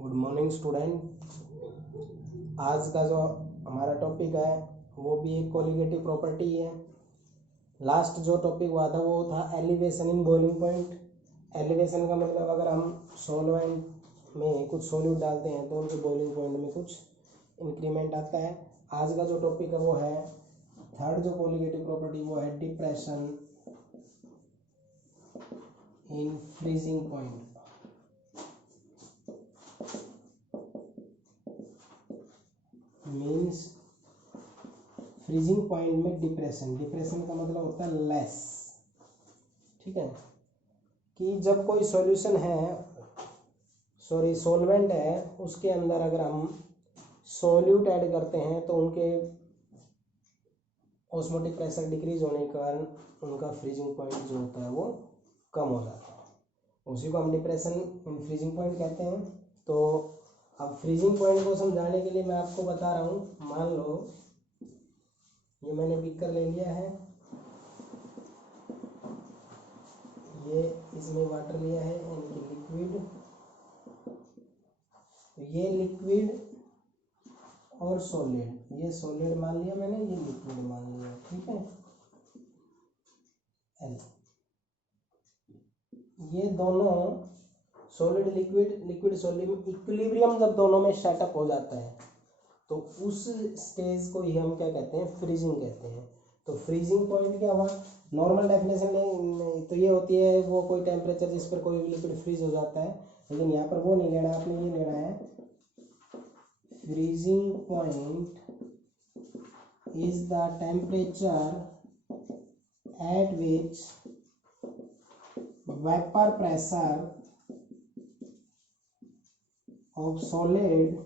Good morning student. आज का जो हमारा टॉपिक है वो भी एक कोलिगेटिव प्रॉपर्टी है। लास्ट जो टॉपिक हुआ था वो था elevation in boiling point. Elevation का मतलब अगर हम सॉल्वेंट में कुछ सॉल्यूट डालते हैं तो उनके बॉइलिंग पॉइंट में कुछ इंक्रीमेंट आता है। आज का जो टॉपिक है वो है थर्ड जो कोलिगेटिव प्रॉपर्टी, वो है depression in freezing point. Means freezing point में डिप्रेशन का मतलब होता है लेस। ठीक है, कि जब कोई सॉल्यूशन है सॉल्वेंट है उसके अंदर अगर हम सॉल्यूट ऐड करते हैं तो उनके ऑस्मोटिक प्रेशर डिक्रीज होने के कारण उनका फ्रीजिंग पॉइंट जो होता है वो कम हो जाता है। उसी को हम डिप्रेशन इन फ्रीजिंग पॉइंट कहते हैं। तो अब फ्रीजिंग पॉइंट को समझाने के लिए मैं आपको बता रहा हूँ। मान लो ये मैंने बीकर ले लिया है, ये इसमें वाटर लिया है यानी कि लिक्विड। तो ये लिक्विड और सॉलिड, ये सॉलिड मान लिया मैंने, ये लिक्विड मान लिया। ठीक है, एल ये दोनों सॉलिड लिक्विड सॉलिड इक्विलिब्रियम जब दोनों में सेटअप हो जाता है तो उस स्टेज को ही हम क्या कहते हैं, फ्रीजिंग कहते हैं। तो फ्रीजिंग पॉइंट क्या हुआ, नॉर्मल डेफिनेशन तो ये होती है वो कोई टेम्परेचर जिस पर कोई भी लिक्विड फ्रीज हो जाता है, लेकिन यहाँ पर वो नहीं लेना, आपने ये लेना है freezing point is the temperature at which vapor pressure of solid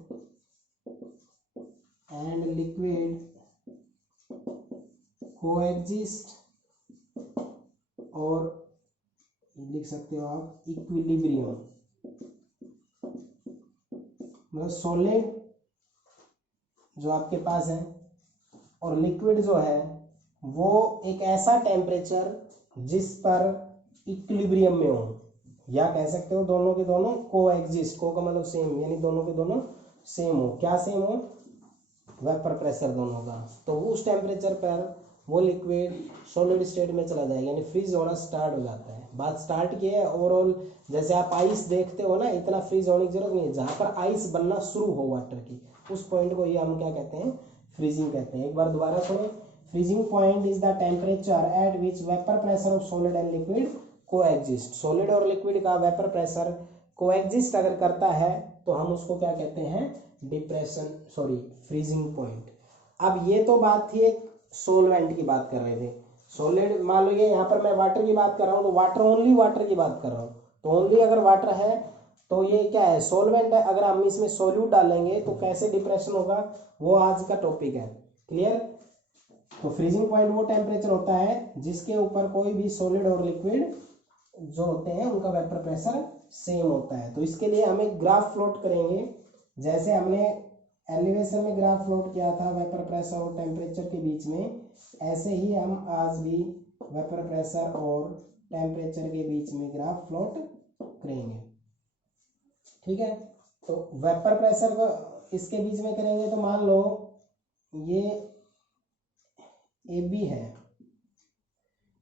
and liquid coexist, और लिख सकते हो आप इक्विलिब्रियम। मतलब सॉलिड जो आपके पास है और लिक्विड जो है वो एक ऐसा टेम्परेचर जिस पर इक्विलिब्रियम में हो, या कह सकते हो दोनों के दोनों कोएग्जिस्ट, को का मतलब सेम, यानी दोनों के दोनों सेम हो। क्या सेम हो, वेपर प्रेशर दोनों का। तो उस टेम्परेचर पर वो लिक्विड सॉलिड स्टेट में चला जाएगा, यानी फ्रीज होना स्टार्ट हो जाता है। बात स्टार्ट की है ओवरऑल, जैसे आप आइस देखते हो ना, इतना फ्रीज होने की जरूरत नहीं है। जहाँ पर आइस बनना शुरू हो वाटर की, उस पॉइंट को ही हम क्या कहते हैं, फ्रीजिंग कहते हैं। एक बार दोबारा सुनो, freezing point is the temperature at which vapour pressure of solid and liquid coexist. Solid और लिक्विड का वेपर प्रेशर कोएग्जिस्ट अगर करता है तो हम उसको क्या कहते हैं, फ्रीजिंग पॉइंट। अब ये तो बात थी एक सोलवेंट की बात कर रहे थे। सॉलिड मान लो ये यहाँ पर मैं वाटर की बात कर रहा हूँ, तो वाटर ओनली वाटर की बात कर रहा हूँ। तो ओनली अगर वाटर है तो ये क्या है, सोलवेंट है। अगर हम इसमें सोल्यूट डालेंगे तो कैसे डिप्रेशन होगा, वो आज का टॉपिक है। क्लियर। तो फ्रीजिंग पॉइंट वो टेम्परेचर होता है जिसके ऊपर कोई भी सॉलिड और लिक्विड जो होते हैं उनका वेपर प्रेशर सेम होता है। तो इसके लिए हम एक ग्राफ प्लॉट करेंगे, जैसे हमने एलिवेशन में ग्राफ प्लॉट किया था वेपर प्रेशर और टेम्परेचर के बीच में, ऐसे ही हम आज भी वेपर प्रेशर और टेम्परेचर के बीच में ग्राफ प्लॉट करेंगे। ठीक है, तो वेपर प्रेशर को इसके बीच में करेंगे तो मान लो ये AB है।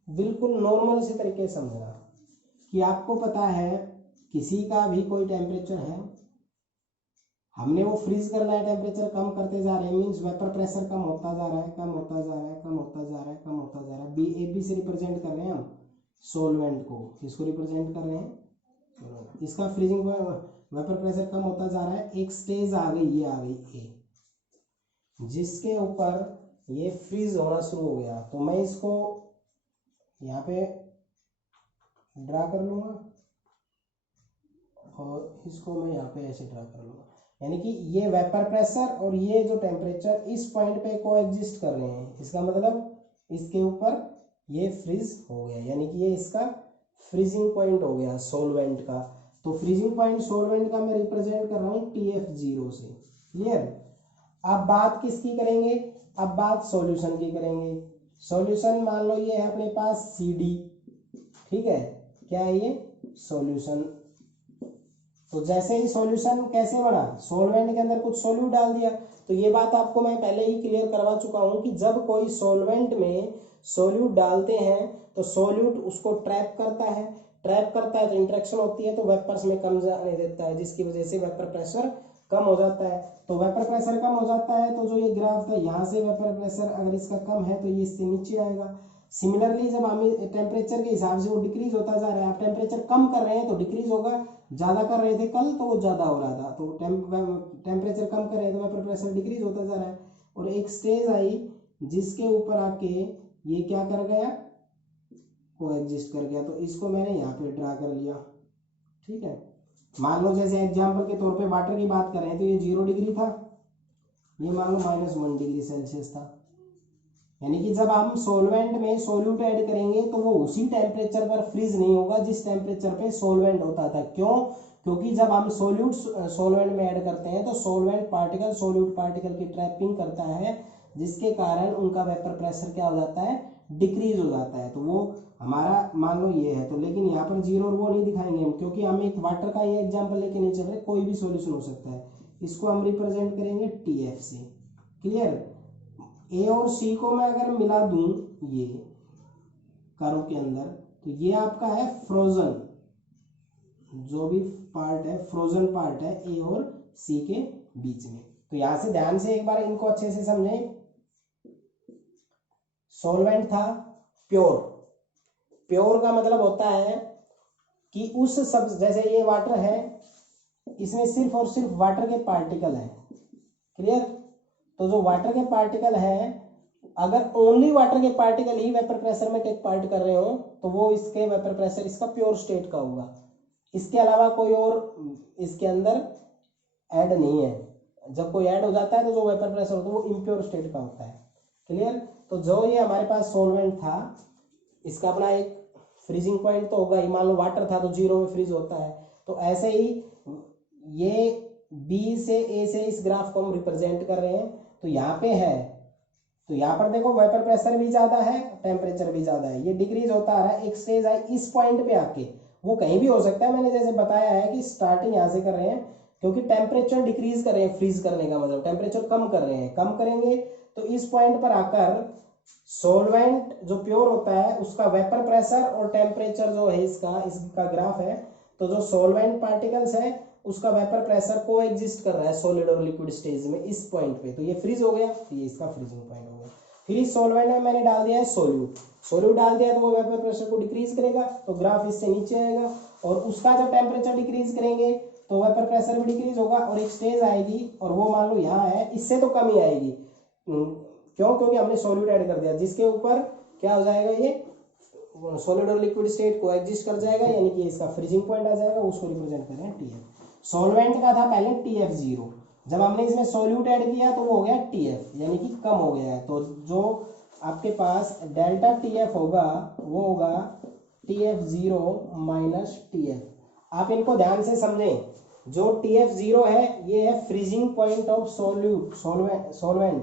बिल्कुल नॉर्मल इसी तरीके से समझना कि आपको पता है किसी का भी कोई टेम्परेचर है, हमने वो फ्रीज करना है, टेम्परेचर कम करते जा रहे हैं, मींस वेपर प्रेशर कम होता जा रहा है, कम होता जा रहा है, कम होता जा रहा है, कम होता जा रहा है। AB से रिप्रेजेंट कर रहे हैं हम सॉल्वेंट को, किसको रिप्रेजेंट कर रहे हैं, इसका फ्रीजिंग वेपर प्रेशर कम होता जा रहा है। एक स्टेज आ गई, ये आ गई A, जिसके ऊपर ये फ्रीज होना शुरू हो गया। तो मैं इसको यहाँ पे ड्रा कर लूँगा और इसको मैं यहाँ पे ऐसे ड्रा कर लूँगा, यानी कि ये वेपर प्रेशर और ये जो टेम्परेचर इस पॉइंट पे कोएग्जिस्ट कर रहे हैं। इसका मतलब इसके ऊपर ये फ्रीज हो गया, यानी कि ये इसका फ्रीजिंग पॉइंट हो गया सॉल्वेंट का। तो फ्रीजिंग पॉइंट सॉल्वेंट का मैं रिप्रेजेंट कर रहा हूँ TF0 से। क्लियर। अब बात किसकी करेंगे, अब बात सॉल्यूशन की करेंगे। सॉल्यूशन मान लो ये है अपने पास CD। ठीक है, क्या है ये, सॉल्यूशन तो जैसे ही सॉल्यूशन कैसे बना, सॉल्वेंट के अंदर कुछ सॉल्यूट डाल दिया। तो ये बात आपको मैं पहले ही क्लियर करवा चुका हूं कि जब कोई सॉल्वेंट में सॉल्यूट डालते हैं तो सॉल्यूट उसको ट्रैप करता है तो इंटरेक्शन होती है तो वेपर्स में कम जाने देता है, जिसकी वजह से वेपर प्रेशर कम हो जाता है। तो वेपर प्रेशर कम हो जाता है तो जो ये ग्राफ था यहाँ से वेपर प्रेशर अगर इसका कम है तो ये इससे नीचे आएगा। सिमिलरली जब हम टेम्परेचर के हिसाब से वो डिक्रीज होता जा रहा है, आप टेम्परेचर कम कर रहे हैं तो डिक्रीज होगा, ज़्यादा कर रहे थे कल तो वो ज़्यादा हो रहा था, तो टेम्परेचर कम कर रहे हैं तो वेपर प्रेशर डिक्रीज होता जा रहा है। और एक स्टेज आई जिसके ऊपर आके ये क्या कर गया, को एग्जिस्ट कर गया। तो इसको मैंने यहाँ पे ड्रा कर लिया, ठीक है। मान लो जैसे एग्जाम्पल के तौर पे वाटर की बात कर रहे हैं तो ये 0 डिग्री था, ये मान लो -1 डिग्री सेल्सियस था। यानी कि जब हम सॉल्वेंट में सॉल्यूट ऐड करेंगे तो वो उसी टेम्परेचर पर फ्रीज नहीं होगा जिस टेम्परेचर पे सॉल्वेंट होता था। क्यों? क्योंकि जब हम सॉल्यूट सॉल्वेंट में ऐड करते हैं तो सॉल्वेंट पार्टिकल सॉल्यूट पार्टिकल की ट्रैपिंग करता है, जिसके कारण उनका वेपर प्रेशर क्या हो जाता है, डिक्रीज हो जाता है। तो वो हमारा मान लो ये है तो, लेकिन यहाँ पर 0 और वो नहीं दिखाएंगे हम, क्योंकि हम एक वाटर का ये एग्जाम्पल लेके नहीं चल रहे, कोई भी सॉल्यूशन हो सकता है। इसको हम रिप्रेजेंट करेंगे TF से। क्लियर? ए और सी को मैं अगर मिला दूं ये कर्व के अंदर तो ये आपका है फ्रोजन, जो भी पार्ट है फ्रोजन पार्ट है ए और सी के बीच में। तो यहां से ध्यान से एक बार इनको अच्छे से समझें। सॉल्वेंट था प्योर, प्योर का मतलब होता है कि उस सब, जैसे ये वाटर है इसमें सिर्फ और सिर्फ वाटर के पार्टिकल हैं। क्लियर? तो जो वाटर के पार्टिकल है, अगर ओनली वाटर के पार्टिकल ही वेपर प्रेशर में टेक पार्ट कर रहे हो तो वो इसके वेपर प्रेशर इसका प्योर स्टेट का होगा। इसके अलावा कोई और इसके अंदर ऐड नहीं है। जब कोई ऐड हो जाता है तो जो वेपर प्रेशर होता है वो इम्प्योर स्टेट का होता है। क्लियर? तो जो ये हमारे पास सॉल्वेंट था इसका अपना एक फ्रीजिंग पॉइंट तो होगा ही, मान लो वाटर था तो 0 में फ्रीज होता है। तो ऐसे ही ये बी से ए से इस ग्राफ को हम रिप्रेजेंट कर रहे हैं। तो यहाँ पे है तो यहाँ पर देखो वेपर प्रेशर भी ज्यादा है, टेम्परेचर भी ज्यादा है, ये डिक्रीज होता आ रहा है। एक स्टेज है इस पॉइंट पे आके, वो कहीं भी हो सकता है, मैंने जैसे बताया है कि स्टार्टिंग यहाँ से कर रहे हैं क्योंकि टेम्परेचर डिक्रीज कर रहे हैं, फ्रीज करने का मतलब टेम्परेचर कम कर रहे हैं। कम करेंगे तो इस पॉइंट पर आकर सॉल्वेंट जो प्योर होता है उसका वेपर प्रेशर और टेम्परेचर जो है इसका ग्राफ है, तो जो सॉल्वेंट पार्टिकल्स है उसका वेपर प्रेशर को एग्जिस्ट कर रहा है सॉलिड और लिक्विड स्टेज में इस पॉइंट पे, तो ये फ्रीज हो गया, तो ये इसका फ्रीजिंग पॉइंट हो गया। फिर इस सॉल्वेंट में मैंने डाल दिया है सोल्यूट डाल दिया तो वो वेपर प्रेशर को डिक्रीज करेगा, तो ग्राफ इससे नीचे आएगा। और उसका जब टेम्परेचर डिक्रीज करेंगे तो वेपर प्रेशर भी डिक्रीज होगा और एक स्टेज आएगी और वो मान लो यहाँ है, इससे तो कम ही आएगी। क्यों? क्योंकि हमने सॉल्यूट ऐड कर दिया, जिसके ऊपर क्या हो जाएगा, ये सॉलिड और लिक्विड स्टेट को एग्जिस्ट कर जाएगा, यानी कि इसका फ्रीजिंग पॉइंट आ जाएगा, उसको रिप्रेजेंट कर रहे हैं TF। सॉल्वेंट का था पहले TF0, जब हमने इसमें सॉल्यूट ऐड किया तो वो हो गया TF, यानी कि कम हो गया है। तो जो आपके पास डेल्टा TF होगा वो होगा TF0 माइनस TF। आप इनको ध्यान से समझें, जो TF0 है ये है freezing point of solvent,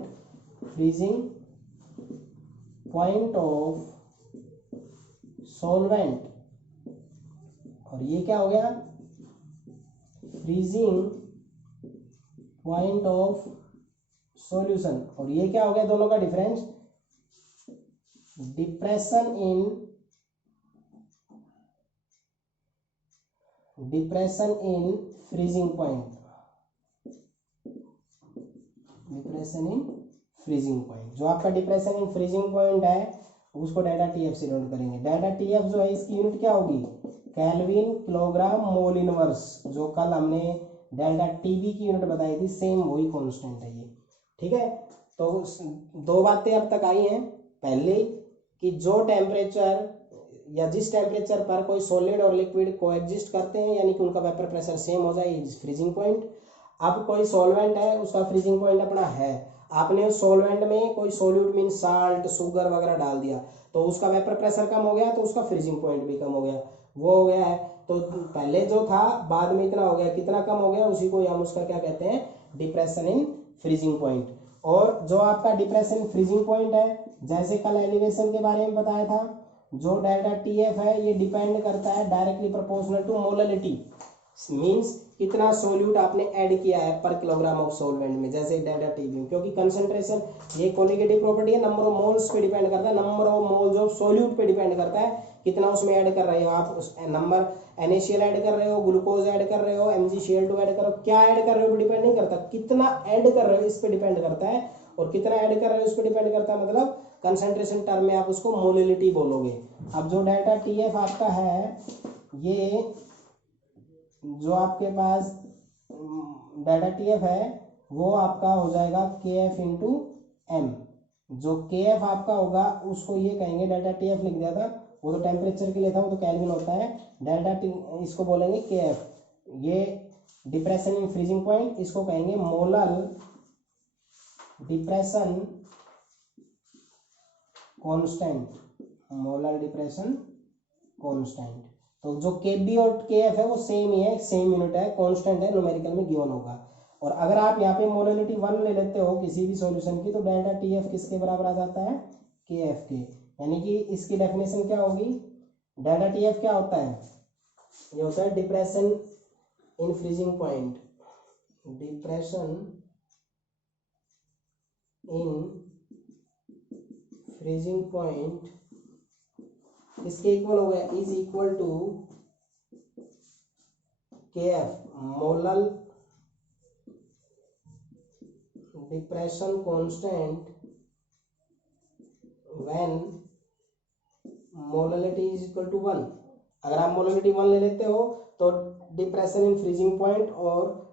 freezing point of solvent, और ये क्या हो गया, फ्रीजिंग पॉइंट ऑफ सॉल्यूशन। और ये क्या हो गया, दोनों का difference, depression in freezing point, depression in freezing point. जो आपका डिप्रेशन इन फ्रीजिंग पॉइंट है उसको डेल्टा TF से नोट करेंगे। डेल्टा TF जो है इसकी यूनिट क्या होगी, केल्विन किलोग्राम मोल इनवर्स। जो कल हमने डेल्टा TB की यूनिट बताई थी सेम वही कांस्टेंट है ये, ठीक है। तो दो बातें अब तक आई हैं, पहले कि जो टेम्परेचर या जिस टेम्परेचर पर कोई सॉलिड और लिक्विड को एग्जिस्ट करते हैं यानी कि उनका वेपर प्रेशर सेम हो जाए, फ्रीजिंग पॉइंट। अब कोई सॉल्वेंट है उसका फ्रीजिंग पॉइंट अपना है, आपने उस सॉल्वेंट में कोई सॉल्यूट मीन साल्ट शुगर वगैरह डाल दिया तो उसका वेपर प्रेशर कम हो गया तो उसका फ्रीजिंग पॉइंट भी कम हो गया, वो हो गया है। तो पहले जो था बाद में इतना हो गया, कितना कम हो गया, उसी को हम उसका क्या कहते हैं, डिप्रेशन इन फ्रीजिंग पॉइंट। और जो आपका डिप्रेशन फ्रीजिंग पॉइंट है, जैसे कल एलिवेशन के बारे में बताया था, जो डेल्टा TF है ये डिपेंड करता है directly proportional to molarity, means कितना सोल्यूट आपने ऐड किया है पर किलोग्राम ऑफ सॉल्वेंट में, जैसे डेल्टा टीबी, क्योंकि कंसंट्रेशन ये कोलिगेटिव प्रॉपर्टी है, नंबर ऑफ मोल्स पे डिपेंड करता है, number of moles of solute पे डिपेंड करता है, कितना उसमें ऐड कर रहे हो आप, उस नंबर NaCl ऐड कर रहे हो, ग्लूकोज ऐड कर रहे हो, MgCl2 ऐड कर रहे हो, क्या ऐड कर रहे हो डिपेंड नहीं करता, कितना ऐड कर रहे हो इस पे डिपेंड करता है, और कितना ऐड कर रहे हो इस पे डिपेंड करता है, मतलब कंसंट्रेशन टर्म में आप उसको मोलिलिटी बोलोगे। अब जो डेल्टा TF आपका है, ये जो आपके पास डेल्टा TF है वो आपका हो जाएगा KF इंटू M। जो KF आपका होगा उसको ये कहेंगे, डेल्टा TF लिख दिया था, वो तो टेम्परेचर के लिए था, वो तो केल्विन होता है, डेल्टा T इसको बोलेंगे KF। ये डिप्रेशन इन फ्रीजिंग पॉइंट, इसको कहेंगे molar depression constant, molar depression constant. तो जो KB और KF है वो सेम ही है, सेम यूनिट है, कांस्टेंट है, न्यूमेरिकल में गिवन होगा। और अगर आप यहाँ पे मोलरिटी 1 ले लेते हो किसी भी सॉल्यूशन की, तो डेल्टा TF किसके बराबर आ जाता है, KF के। यानी कि इसकी डेफिनेशन क्या होगी, डेल्टा TF क्या होता है, ये होता है depression in freezing point, depression in freezing point इसके इक्वल हो गया, is equal to KF molar depression constant when molarity is equal to 1। अगर आप मोलरिटी 1 ले लेते हो तो डिप्रेशन इन फ्रीजिंग पॉइंट और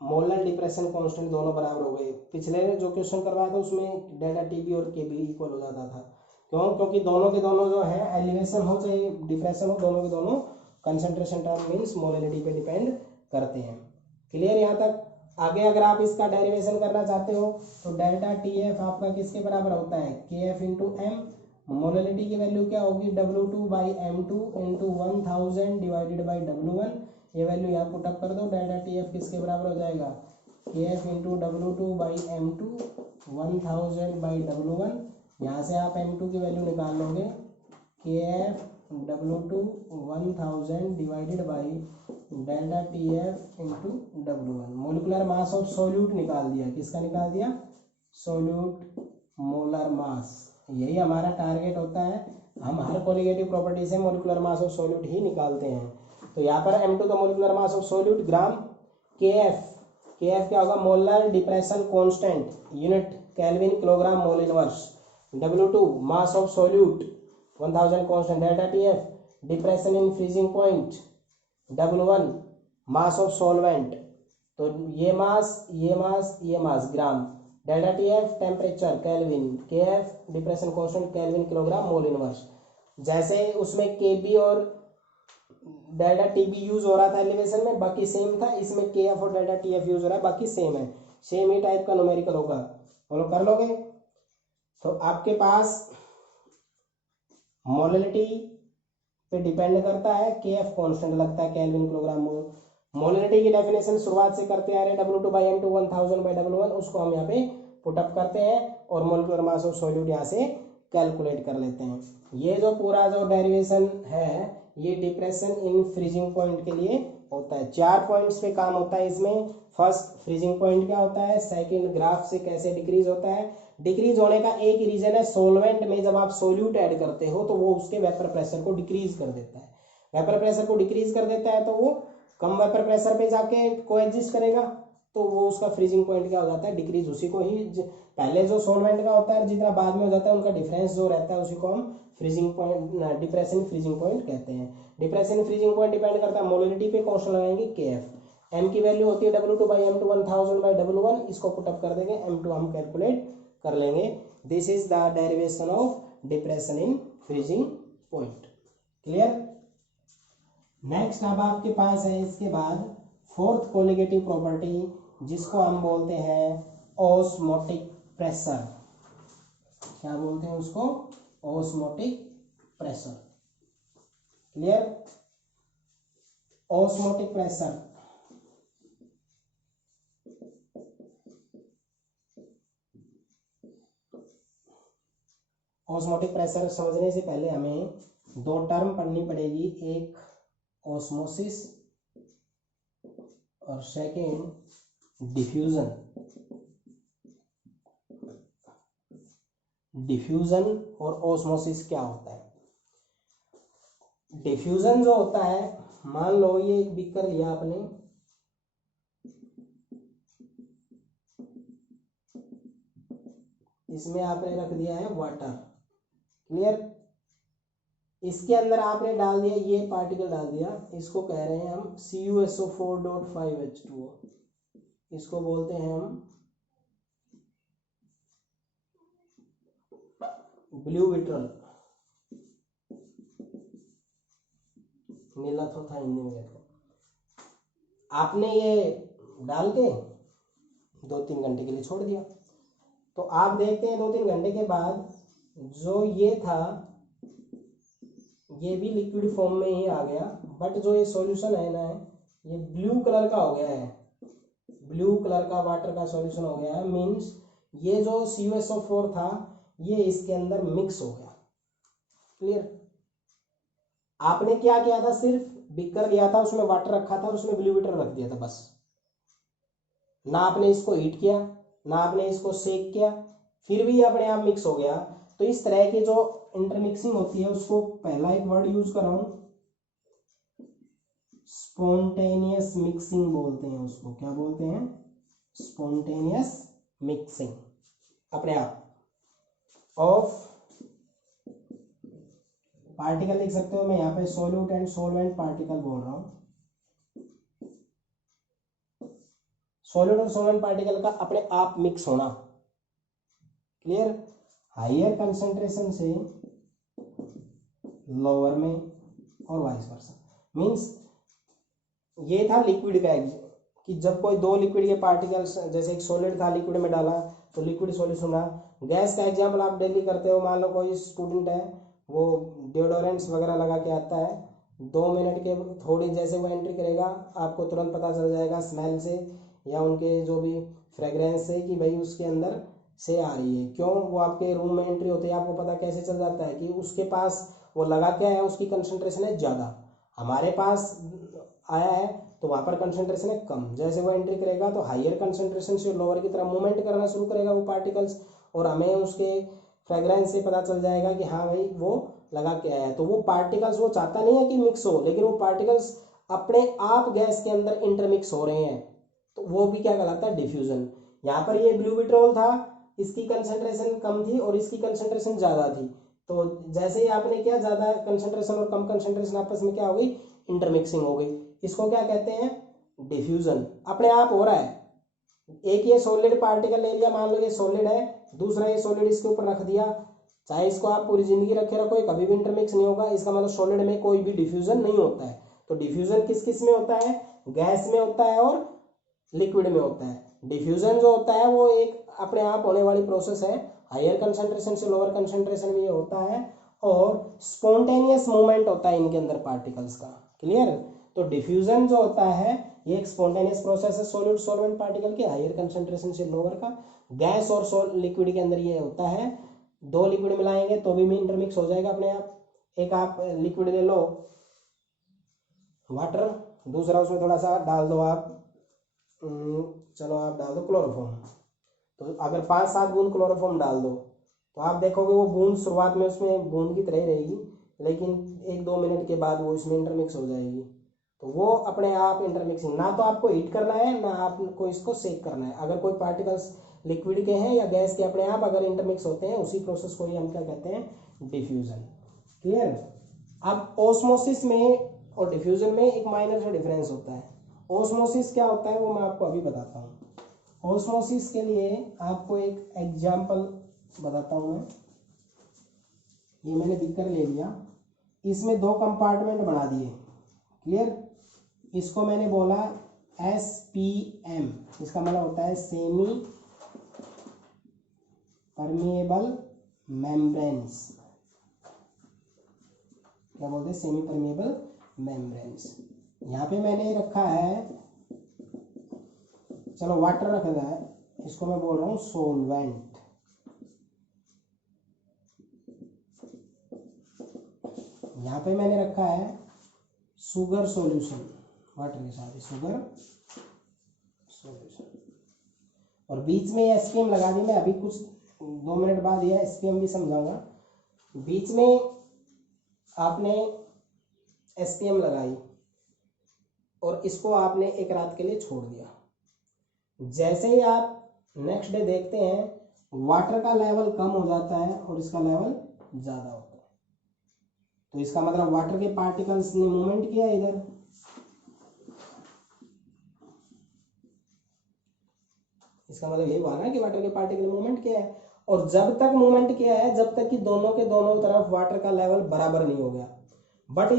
मोलर डिप्रेशन कांस्टेंट दोनों बराबर हो गए। पिछले जो क्वेश्चन करवाया था उसमें डेल्टा TB और KB इक्वल हो जाता था, क्यों, क्योंकि दोनों के दोनों जो है एलिवेशन हो चाहे डिप्रेशन हो, दोनों के दोनों कंसंट्रेशन टर्म मीन्स मोलरिटी पे डिपेंड करते हैं। क्लियर यहाँ तक। आगे अगर आप इसका डेरिवेशन करना चाहते हो तो डेल्टा TF आपका किसके बराबर होता है, KF इंटू M। मोलरिटी की वैल्यू क्या होगी, W2 by M2 into 1000 divided by W1। ये वैल्यू यहाँ पुटअप कर दो, डेल्टा TF किसके बराबर हो जाएगा, KF into W2 by M2 1000 by W1। यहाँ से आप M2 की वैल्यू निकाल लोगे, KF W2 1000 divided by delta TF into W1। Molecular mass of solute निकाल दिया, किसका निकाल दिया, सोल्यूट मोलर मास। यही हमारा टारगेट होता है, हम हर कोलिगेटिव प्रॉपर्टी से मोलिकुलर मास ऑफ सोल्यूट ही निकालते हैं। तो यहाँ पर M2 तो molecular mass of solute gram, KF क्या होगा, molar depression constant, unit kelvin kilogram mole inverse, W2 mass of solute 1000 constant, delta TF depression in freezing point, W1 mass of solvent. तो ये mass gram, delta TF temperature kelvin, KF depression constant kelvin kilogram mole inverse. जैसे उसमें KB और delta TB use हो रहा था elevation में, बाकी सेम था, इसमें KF और डेल्टा TF यूज हो रहा है, बाकी सेम है, सेम ही टाइप का न्यूमेरिकल होगा, फॉलो कर लोगे। तो आपके पास मोलरिटी पे डिपेंड करता है, KF कांस्टेंट लगता है केल्विन किलोग्राम मोल। मोलरिटी की डेफिनेशन शुरुआत से करते आ रहे हैं, W2 by M2 1000 by W1, उसको हम यहाँ पे पुटअप करते हैं और मोलिकुलर मास ऑफ सॉल्यूट यहाँ से कैलकुलेट कर लेते हैं। ये जो पूरा जो डेरिवेशन है ये डिप्रेशन इन फ्रीजिंग पॉइंट के लिए होता है। 4 पॉइंट्स पे काम होता है इसमें। फर्स्ट, फ्रीजिंग पॉइंट क्या होता है, सेकंड, ग्राफ से कैसे डिक्रीज होता है। डिक्रीज होने का एक रीजन है, सोलवेंट में जब आप सोल्यूट ऐड करते हो तो वो उसके वेपर प्रेशर को डिक्रीज कर देता है। वेपर प्रेशर को डिक्रीज कर देता है तो वो कम वेपर प्रेशर पे जाके कोएग्जिस्ट करेगा, तो वो उसका फ्रीजिंग पॉइंट क्या हो जाता है, डिक्रीज। उसी को ही पहले जो सोलवेंट का होता है जितना बाद में हो जाता है उनका डिफरेंस जो रहता है उसी को हम freezing point, depression freezing point कहते हैं। डिप्रेशन फ्रीजिंग पॉइंट डिपेंड करता है मोलरिटी पे, कांस्टेंट लगाएंगे KF। M की वैल्यू होती है W2 by M2 1000 by W1, इसको पुटअप कर देंगे, M2 हम कैलकुलेट कर लेंगे। This is the derivation of depression in freezing point. Clear. Next अब आपके पास है इसके बाद फोर्थ कोलिगेटिव प्रॉपर्टी, जिसको हम बोलते हैं ऑस्मोटिक प्रेशर। क्या बोलते हैं उसको, osmotic pressure. Clear. Osmotic pressure osmotic pressure समझने से पहले हमें दो टर्म पढ़नी पड़ेगी, एक ऑस्मोसिस और सेकेंड डिफ्यूजन। डिफ्यूजन और ओस्मोसिस क्या होता है? डिफ्यूजन जो होता है, मान लो ये एक बीकर लिया आपने, इसमें आपने रख दिया है वाटर, क्लियर। इसके अंदर आपने डाल दिया ये पार्टिकल डाल दिया, इसको कह रहे हैं हम CuSO4.5H2O, इसको बोलते हैं हम ब्लू विट्रल, नीला था हिंदी में कहते हैं। आपने ये डाल के 2-3 घंटे के लिए छोड़ दिया, तो आप देखते हैं 2-3 घंटे के बाद जो ये था ये भी लिक्विड फॉर्म में ही आ गया, बट जो ये सॉल्यूशन है ना ये ब्लू कलर का हो गया है, ब्लू कलर का वाटर का सॉल्यूशन हो गया है। मींस ये जो CuSO4 था ये इसके अंदर मिक्स हो गया, क्लियर। आपने क्या किया था, सिर्फ बीकर लिया था, उसमें वाटर रखा था और उसमें ब्लू वाटर रख दिया था बस, ना आपने इसको हीट किया ना आपने इसको सेक किया, फिर भी अपने आप मिक्स हो गया। तो इस तरह की जो इंटरमिक्सिंग होती है उसको पहला एक वर्ड यूज कर रहा हूं, स्पॉन्टेनियस मिक्सिंग बोलते हैं उसको। क्या बोलते हैं? स्पॉन्टेनियस मिक्सिंग, अपने आप ऑफ पार्टिकल लिख सकते हो। मैं यहाँ पे सॉल्यूट एंड सॉल्वेंट पार्टिकल बोल रहा हूँ। सॉल्यूट और सॉल्वेंट पार्टिकल का अपने आप मिक्स होना, क्लियर। हायर कंसंट्रेशन से लोअर में और वाइस वर्सा। मींस ये था लिक्विड का कि जब कोई दो लिक्विड के पार्टिकल्स, जैसे एक सॉलिड था लिक्विड में डाला तो लिक्विड सॉल्यूशन रहा। गैस का एग्जाम्पल आप डेली करते हो, मान लो कोई स्टूडेंट है वो डिओडोरेंट्स वगैरह लगा के आता है, 2 मिनट के थोड़ी जैसे वो एंट्री करेगा आपको तुरंत पता चल जाएगा स्मेल से या उनके जो भी फ्रेग्रेंस से कि भाई उसके अंदर से आ रही है। क्यों? वो आपके रूम में एंट्री होती है, आपको पता कैसे चल जाता है कि उसके पास वो लगा क्या है, उसकी कंसंट्रेशन है ज़्यादा, हमारे पास आया है तो वहाँ पर कंसंट्रेशन है कम। जैसे वो एंट्री करेगा तो हायर कंसंट्रेशन से लोअर की तरफ मूवमेंट करना शुरू करेगा वो पार्टिकल्स, और हमें उसके फ्रेग्रेंस से पता चल जाएगा कि हाँ भाई वो लगा के आया है। तो वो पार्टिकल्स वो चाहता नहीं है कि मिक्स हो, लेकिन वो पार्टिकल्स अपने आप गैस के अंदर इंटरमिक्स हो रहे हैं, तो वो भी क्या कहलाता है? डिफ्यूजन। यहाँ पर ये ब्लू विट्रोल था, इसकी कंसंट्रेशन कम थी और इसकी कंसंट्रेशन ज़्यादा थी, तो जैसे ही आपने क्या ज़्यादा कंसंट्रेशन और कम कंसंट्रेशन आपस में क्या हो गई? इंटरमिक्सिंग हो गई। इसको क्या कहते हैं? डिफ्यूजन। अपने आप हो रहा है। एक ये सॉलिड पार्टिकल ले लिया, मान लो ये सॉलिड है, दूसरा ये सॉलिड इसके ऊपर रख दिया, चाहे इसको आप पूरी जिंदगी रखे रखो ये कभी भी इंटरमिक्स नहीं होगा। इसका मतलब सॉलिड में कोई भी डिफ्यूजन नहीं होता है। तो डिफ्यूजन किस किस में होता है? गैस में होता है और लिक्विड में होता है। डिफ्यूजन जो होता है वो एक अपने आप होने वाली प्रोसेस है, हायर कंसंट्रेशन से लोअर कंसंट्रेशन में ये होता है, और स्पॉन्टेनियस मूवमेंट होता है इनके अंदर पार्टिकल्स का, क्लियर। तो डिफ्यूजन जो होता है ये एक स्पॉन्टेनियस प्रोसेस है सॉलिड सॉल्वेंट पार्टिकल के हायर कंसंट्रेशन से लोअर का। गैस और लिक्विड के अंदर ये होता है, दो लिक्विड मिलाएंगे तो भी इंटरमिक्स हो जाएगा अपने आप। एक आप लिक्विड ले लो वाटर, दूसरा उसमें थोड़ा सा डाल दो आप चलो आप डाल दो क्लोरोफॉर्म, तो अगर 5-7 बूंद क्लोरोफॉर्म डाल दो तो आप देखोगे वो बूंद शुरुआत में उसमें बूंद की तरह रहेगी, लेकिन 1-2 मिनट के बाद वो इसमें इंटरमिक्स हो जाएगी। तो वो अपने आप इंटरमिक्सिंग, ना तो आपको हीट करना है ना आपको इसको सेक करना है। अगर कोई पार्टिकल्स लिक्विड के हैं या गैस के अपने आप अगर इंटरमिक्स होते हैं, उसी प्रोसेस को ही हम क्या कहते हैं? Diffusion, clear. अब ऑस्मोसिस में और डिफ्यूजन में एक माइनर सा डिफरेंस होता है। ऑस्मोसिस क्या होता है वो मैं आपको अभी बताता हूँ। ऑस्मोसिस के लिए आपको एक एग्जाम्पल बताता हूँ मैं। ये मैंने बीकर ले लिया, इसमें 2 कंपार्टमेंट बना दिए, क्लियर। इसको मैंने बोला SPM, इसका मतलब होता है सेमी परमिएबल मेम्ब्रेन्स। क्या बोलते हैं? Semi permeable membranes. यहाँ पे मैंने रखा है, चलो वाटर रख रहा है, इसको मैं बोल रहा हूँ सोलवेंट। यहाँ पे मैंने रखा है शुगर सॉल्यूशन, वाटर के साथ शुगर सॉल्यूशन। और बीच में एसपीएम लगा दी मैं, अभी कुछ 2 मिनट बाद यह एसपीएम भी समझाऊंगा। बीच में आपने एसपीएम लगाई और इसको आपने एक रात के लिए छोड़ दिया। जैसे ही आप नेक्स्ट डे देखते हैं वाटर का लेवल कम हो जाता है और इसका लेवल ज़्यादा होता है, तो इसका मतलब वाटर के पार्टिकल्स ने मूवमेंट किया इधर। इसका मतलब यही हुआ ना कि वाटर के पार्टिकल ने मूवमेंट किया है, और जब तक मूवमेंट किया है जब तक कि दोनों के दोनों तरफ वाटर का लेवल बराबर नहीं हो गया। बट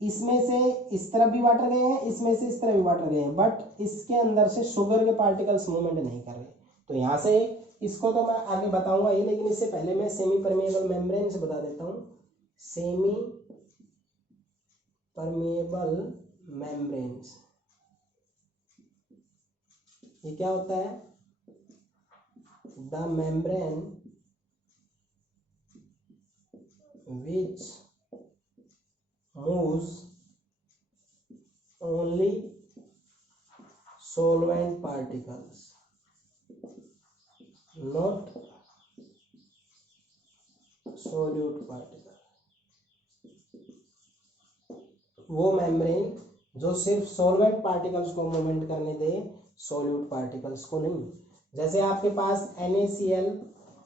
इसमें से इस तरफ भी वाटर गए हैं, इसमें से इस तरफ भी वाटर गए हैं, बट इसके अंदर से शुगर के पार्टिकल्स मूवमेंट नहीं कर रहे। तो यहाँ से इसको तो मैं आगे बताऊंगा ही, लेकिन इससे पहले मैं सेमी परमेएबल मेम्ब्रेन से बता देता हूँ। सेमी परमेएबल मेम्ब्रेन्स ये क्या होता है? The membrane which moves only solvent particles, not solute particles। वो मेम्ब्रेन जो सिर्फ सॉल्वेंट पार्टिकल्स को मूवमेंट करने दे, सॉल्यूट पार्टिकल्स को नहीं। जैसे आपके पास NaCl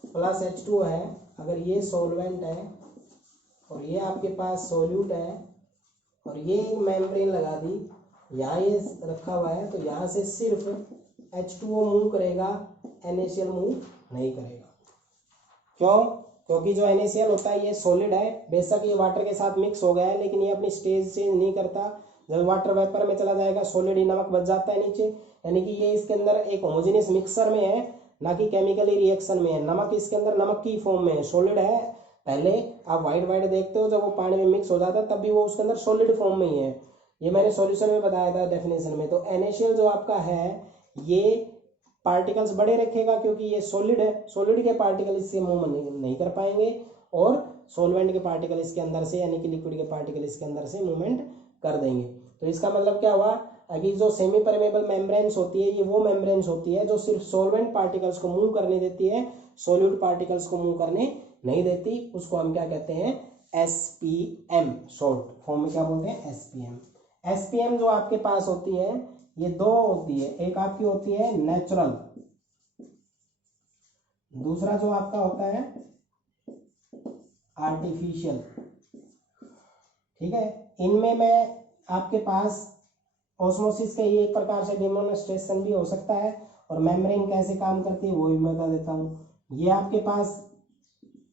प्लस H2 है, अगर ये सॉल्वेंट है और ये आपके पास सॉल्यूट है और ये एक मेम्ब्रेन लगा दी, यहाँ ये रखा हुआ है, तो यहाँ से सिर्फ H2O मूव करेगा, NaCl मूव नहीं करेगा। क्यों? क्योंकि जो NaCl होता है ये सॉलिड है, बेशक ये वाटर के साथ मिक्स हो गया है, लेकिन ये अपनी स्टेज चेंज नहीं करता। जब वाटर वेपर में चला जाएगा सॉलिड ही नमक बच जाता है नीचे, यानी कि ये इसके अंदर एक होमोजेनियस मिक्सर में है, ना कि केमिकली रिएक्शन में है। नमक इसके अंदर नमक की फॉर्म में है, सॉलिड है। पहले आप वाइट वाइट देखते हो, जब वो पानी में मिक्स हो जाता है तब भी वो उसके अंदर सॉलिड फॉर्म में ही है। ये मैंने सॉल्यूशन में बताया था डेफिनेशन में। तो NaCl जो आपका है ये पार्टिकल्स बड़े रखेगा, क्योंकि ये सॉलिड है, सॉलिड के पार्टिकल इससे मूव नहीं कर पाएंगे, और सॉल्वेंट के पार्टिकल इसके अंदर से, यानी कि लिक्विड के पार्टिकल इसके अंदर से मूवमेंट कर देंगे। तो इसका मतलब क्या हुआ? अभी जो सेमी परमेएबल मेम्ब्रेन्स होती है, ये वो मेम्ब्रेन्स होती है जो सिर्फ सॉल्वेंट पार्टिकल्स को मूव करने देती है, सॉल्यूट पार्टिकल्स को मूव करने नहीं देती। उसको हम क्या कहते हैं? SPM, शॉर्ट फॉर्म में क्या बोलते हैं? SPM। SPM जो आपके पास होती है ये दो होती है, एक आपकी होती है नेचुरल, दूसरा जो आपका होता है आर्टिफिशियल। ठीक है, इनमें मैं आपके पास ऑस्मोसिस का ये एक प्रकार से डेमोन्स्ट्रेशन भी हो सकता है, और मेम्ब्रेन कैसे काम करती है वो भी बता देता हूँ। ये आपके पास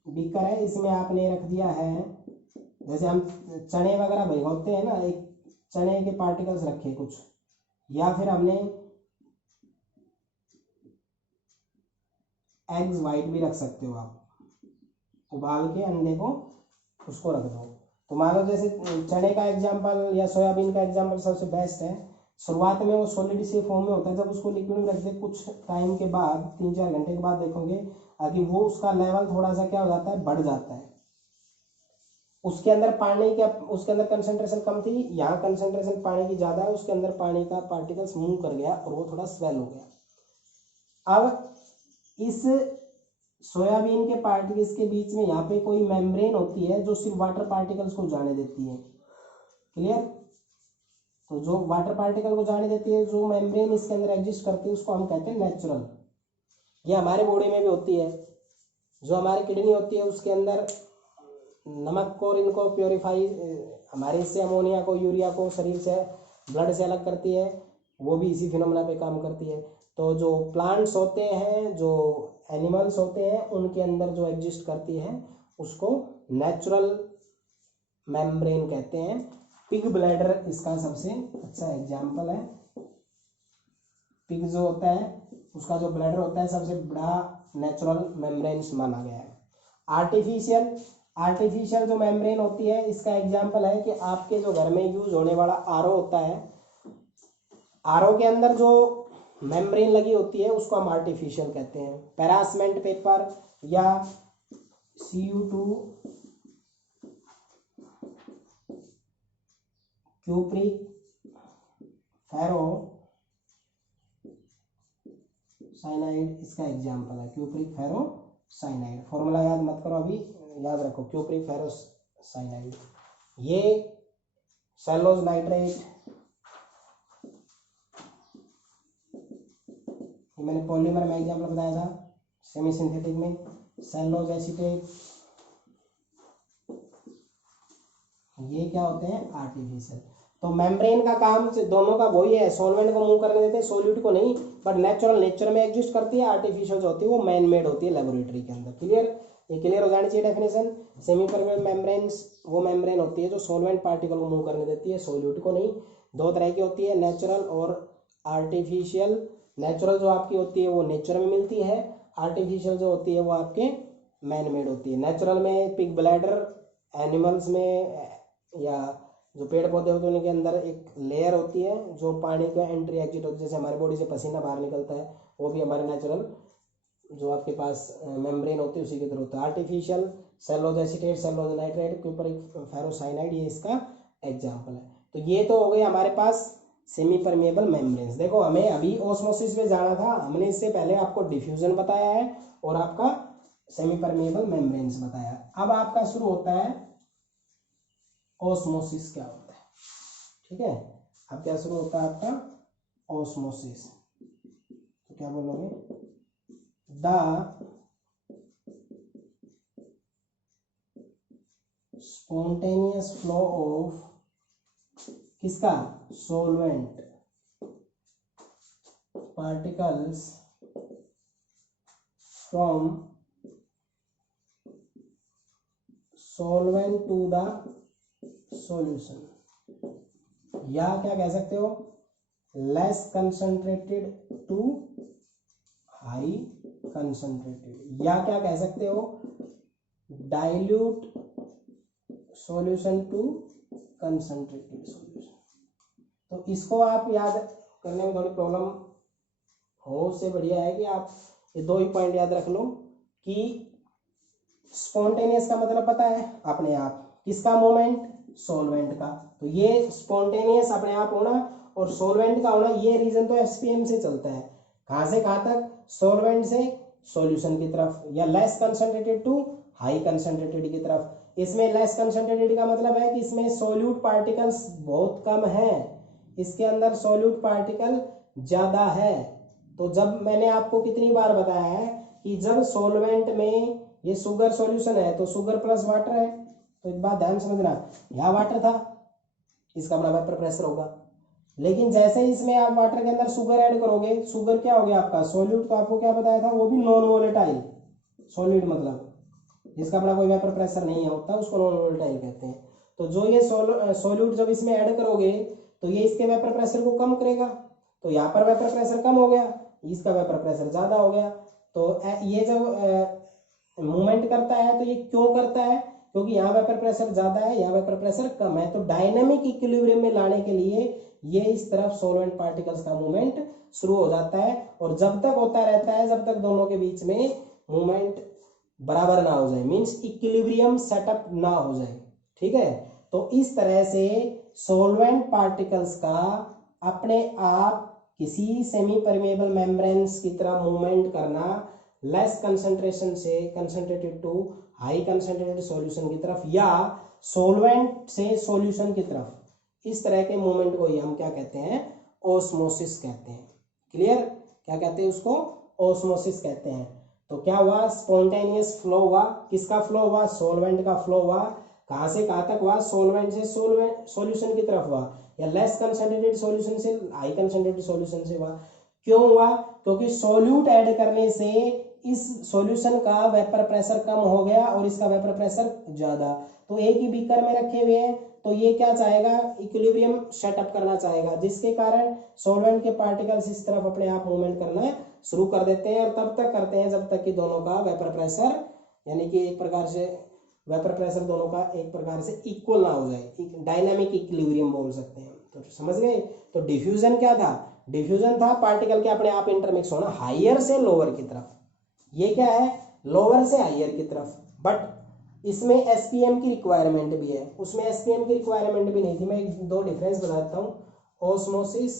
बीकर है, इसमें आपने रख दिया है, जैसे हम चने वगैरह भिगोते हैं ना, एक चने के पार्टिकल्स रखे कुछ, या फिर हमने एग्स वाइट भी रख सकते हो आप, उबाल के अंडे को उसको रख दो। तो मान लो जैसे चने का एग्जांपल या सोयाबीन का एग्जांपल सबसे बेस्ट है। शुरुआत में वो सॉलिड से फॉर्म में होता है, जब उसको लिक्विड में रख दे कुछ टाइम के बाद, 3-4 घंटे के बाद देखोगे आगे वो उसका लेवल थोड़ा सा क्या हो जाता है? बढ़ जाता है। उसके अंदर पानी का, उसके अंदर कंसंट्रेशन कम थी, यहाँ कंसंट्रेशन पानी की ज़्यादा है, उसके अंदर पानी का पार्टिकल्स मूव कर गया और वो थोड़ा स्वेल हो गया। अब इस सोयाबीन के पार्टिकल्स के बीच में यहाँ पे कोई मेम्ब्रेन होती है जो सिर्फ वाटर पार्टिकल्स को जाने देती है। क्लियर? तो जो वाटर पार्टिकल को जाने देती है, जो मेम्ब्रेन इसके अंदर एग्जिस्ट करती है, उसको हम कहते हैं नेचुरल। ये हमारे बॉडी में भी होती है, जो हमारी किडनी होती है उसके अंदर नमक को और इनको प्योरीफाई, हमारे इससे अमोनिया को, यूरिया को शरीर से, ब्लड से अलग करती है, वो भी इसी फिनोमेना पे काम करती है। तो जो प्लांट्स होते हैं, जो एनिमल्स होते हैं, उनके अंदर जो एग्जिस्ट करती है उसको नेचुरल मेम्ब्रेन कहते हैं। पिग ब्लैडर इसका सबसे अच्छा एग्जाम्पल है। पिग जो होता है उसका जो ब्लैडर होता है सबसे बड़ा नेचुरल मेम्ब्रेन माना गया है। आर्टिफिशियल जो मेम्ब्रेन होती है, इसका एग्जाम्पल है कि आपके जो घर में यूज होने वाला आरओ होता है, आरओ के अंदर जो मेम्ब्रेन लगी होती है उसको हम आर्टिफिशियल कहते हैं। पैरासमेंट पेपर या Cu2 क्यूप्रिक फेरो साइनाइड इसका एग्जाम्पल है, क्यूप्रिक फेरो साइनाइड। फॉर्मूला याद मत करो अभी, याद रखो क्यूप्रिक फेरो साइनाइड। ये सेलोज नाइट्रेट, ये मैंने पॉलीमर में एग्जाम्पल बताया था सेमी सिंथेटिक में, सेलोज एसीटेट, ये क्या होते हैं आर्टिफिशियल। तो मेम्ब्रेन का काम दोनों का वही है, सॉल्वेंट को मूव करने देते हैं, सॉल्यूट को नहीं, बट नेचर में एग्जिस्ट करती है, आर्टिफिशियल जो होती है वो मैन मेड होती है लेबोरेटरी के अंदर। क्लियर, ये क्लियर हो जानी चाहिए डेफिनेशन। सेमी परमेबल मेम्ब्रेन्स वो मेम्ब्रेन होती है जो सॉल्वेंट पार्टिकल को मूव करने देती है, सॉल्यूट को नहीं। दो तरह की होती है, नेचुरल और आर्टिफिशियल। नेचुरल जो आपकी होती है वो नेचर में मिलती है, आर्टिफिशियल जो होती है वो आपके मैन मेड होती है। नेचुरल में पिग ब्लैडर, एनिमल्स में या जो पेड़ पौधे होते हैं उनके अंदर एक लेयर होती है जो पानी का एंट्री एग्जिट होती है, जैसे हमारे बॉडी से पसीना बाहर निकलता है, वो भी हमारे नेचुरल जो आपके पास मेम्ब्रेन होती है उसी के थ्रू होता है। Artificial सेलोज acetate, सेलोज nitrate, cupric ferrocyanide, ये इसका एग्जाम्पल है। तो ये तो हो गए हमारे पास सेमी परमेबल मेम्ब्रेन्स। देखो हमें अभी ऑस्मोसिस में जाना था, हमने इससे पहले आपको डिफ्यूजन बताया है और आपका सेमी परमेबल मेम्ब्रेन्स बताया। अब आपका शुरू होता है ऑस्मोसिस क्या होता है, ठीक है। अब क्या शुरू होता है आपका ऑस्मोसिस, तो क्या बोलोगे, द स्पॉन्टेनियस फ्लो ऑफ किसका, solvent particles from solvent to the solution, या क्या कह सकते हो, less concentrated to high concentrated, या क्या कह सकते हो, dilute solution to concentrated solution. तो इसको आप याद करने में थोड़ी प्रॉब्लम हो, उससे बढ़िया है कि आप ये दो ही पॉइंट याद रख लो कि स्पॉन्टेनियस का मतलब पता है अपने आप, किसका मूवमेंट, सॉल्वेंट का। तो ये स्पॉन्टेनियस अपने आप होना और सॉल्वेंट का होना, ये रीजन तो एसपीएम से चलता है। कहां से कहां तक, सॉल्वेंट से सॉल्यूशन की तरफ, या less concentrated to high concentrated की तरफ। इसमें लेस कंसंट्रेटेड का मतलब है कि इसमें सॉल्यूट पार्टिकल्स बहुत कम है, इसके अंदर सॉल्यूट पार्टिकल ज्यादा है। तो जब मैंने आपको कितनी बार बताया है कि जब सॉल्वेंट में ये शुगर सॉल्यूशन है तो शुगर प्लस वाटर है, तो एक बात ध्यान समझना, यहाँ वाटर था, इसका अपना वेपर प्रेशर होगा, लेकिन जैसे ही इसमें आप वाटर के अंदर शुगर ऐड करोगे, शुगर क्या हो गया आपका सॉल्यूट। तो आपको क्या बताया था, वो भी नॉन वोलेटाइल सॉलिड, मतलब जिसका अपना कोई वेपर प्रेशर नहीं होता उसको नॉन वोलेटाइल कहते हैं। तो जो ये सॉल्यूट जब इसमें ऐड करोगे तो ये इसके वेपर प्रेशर को कम करेगा, तो यहाँ पर वेपर प्रेशर कम हो गया, इसका वेपर प्रेशर ज्यादा हो गया। तो ये जब मूवमेंट करता है तो ये क्यों करता है, क्योंकि यहाँ वेपर प्रेशर ज्यादा है, यहाँ वेपर प्रेशर कम है। तो डायनामिक इक्विलिब्रियम में लाने के लिए ये इस तरफ सॉल्वेंट पार्टिकल्स का मूवमेंट शुरू हो जाता है, और जब तक होता रहता है जब तक दोनों के बीच में मूवमेंट बराबर ना हो जाए, मींस इक्विलिब्रियम सेटअप ना हो जाए, ठीक है। तो इस तरह से सॉल्वेंट पार्टिकल्स का अपने आप किसी सेमी परमेबल मेम्ब्रेन्स की तरह मूवमेंट करना, लेस कंसंट्रेशन से concentrated to high concentrated solution की तरफ, या सॉल्वेंट से सॉल्यूशन की तरफ, इस तरह के मूवमेंट को ही हम क्या कहते हैं, ओस्मोसिस कहते हैं। क्लियर, क्या कहते हैं उसको, ओस्मोसिस कहते हैं। तो क्या हुआ, स्पॉन्टेनियस फ्लो हुआ, किसका फ्लो हुआ, सॉल्वेंट का फ्लो हुआ। कहां से कहां तक हुआ, सॉल्वेंट से सॉल्यूशन की तरफ हुआ, या लेस कंसंट्रेटेड सॉल्यूशन से हाई कंसंट्रेटेड सॉल्यूशन से हुआ। क्यों हुआ, क्योंकि सॉल्यूट ऐड करने से इस सॉल्यूशन का वेपर प्रेशर कम हो गया और इसका वेपर प्रेशर ज्यादा। तो एक ही बीकर में रखे हुए हैं, तो ये क्या चाहेगा, इक्विलिब्रियम सेटअप करना चाहेगा, जिसके कारण सॉल्वेंट के पार्टिकल्स इस तरफ अपने आप मूवमेंट करना शुरू कर देते हैं, और तब तक करते हैं जब तक कि दोनों का वेपर प्रेशर, यानी कि एक प्रकार से वेपर प्रेशर दोनों का एक प्रकार से इक्वल ना हो जाए, डायनामिक इक्विलिब्रियम बोल सकते हैं। तो समझ गए। तो डिफ्यूजन क्या था, डिफ्यूजन था पार्टिकल के अपने आप इंटरमिक्स होना हायर से लोअर की तरफ, ये क्या है, लोअर से हायर की तरफ। बट इसमें एसपीएम की रिक्वायरमेंट भी है, उसमें एसपीएम की रिक्वायरमेंट भी नहीं थी। मैं दो डिफरेंस बताता हूं, ऑस्मोसिस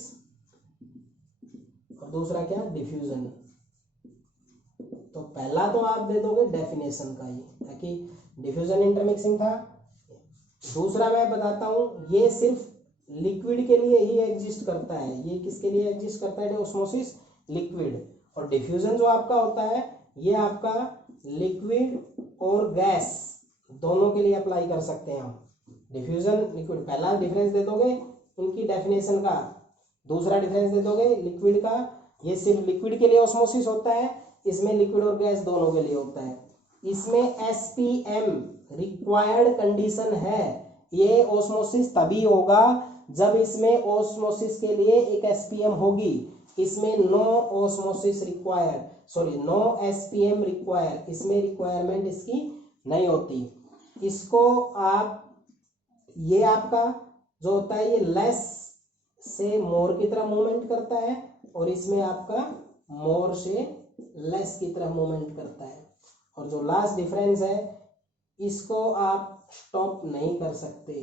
और दूसरा क्या, डिफ्यूजन। तो पहला तो आप दे दोगे डेफिनेशन का ही, ताकि डिफ्यूजन इंटरमिक्सिंग था। दूसरा मैं बताता हूँ, ये सिर्फ लिक्विड के लिए ही एग्जिस्ट करता है। ये किसके लिए एग्जिस्ट करता है? Osmosis liquid. और डिफ्यूजन जो आपका होता है ये आपका लिक्विड और गैस दोनों के लिए अप्लाई कर सकते हैं हम। डिफ्यूजन लिक्विड, पहला डिफरेंस दे दोगे इनकी डेफिनेशन का, दूसरा डिफरेंस दे दोगे लिक्विड का। ये सिर्फ लिक्विड के लिए ऑस्मोसिस होता है, इसमें लिक्विड और गैस दोनों के लिए होता है। इसमें SPM रिक्वायर्ड कंडीशन है। ये ऑस्मोसिस तभी होगा जब इसमें ऑस्मोसिस के लिए एक SPM होगी। इसमें no osmosis required, sorry no SPM require, इसमें रिक्वायरमेंट इसकी नहीं होती। इसको आप, ये आपका जो होता है ये लेस से मोर की तरह मूवमेंट करता है, और इसमें आपका मोर से लेस की तरह मूवमेंट करता है। और जो लास्ट डिफरेंस है इसको आप स्टॉप नहीं कर सकते।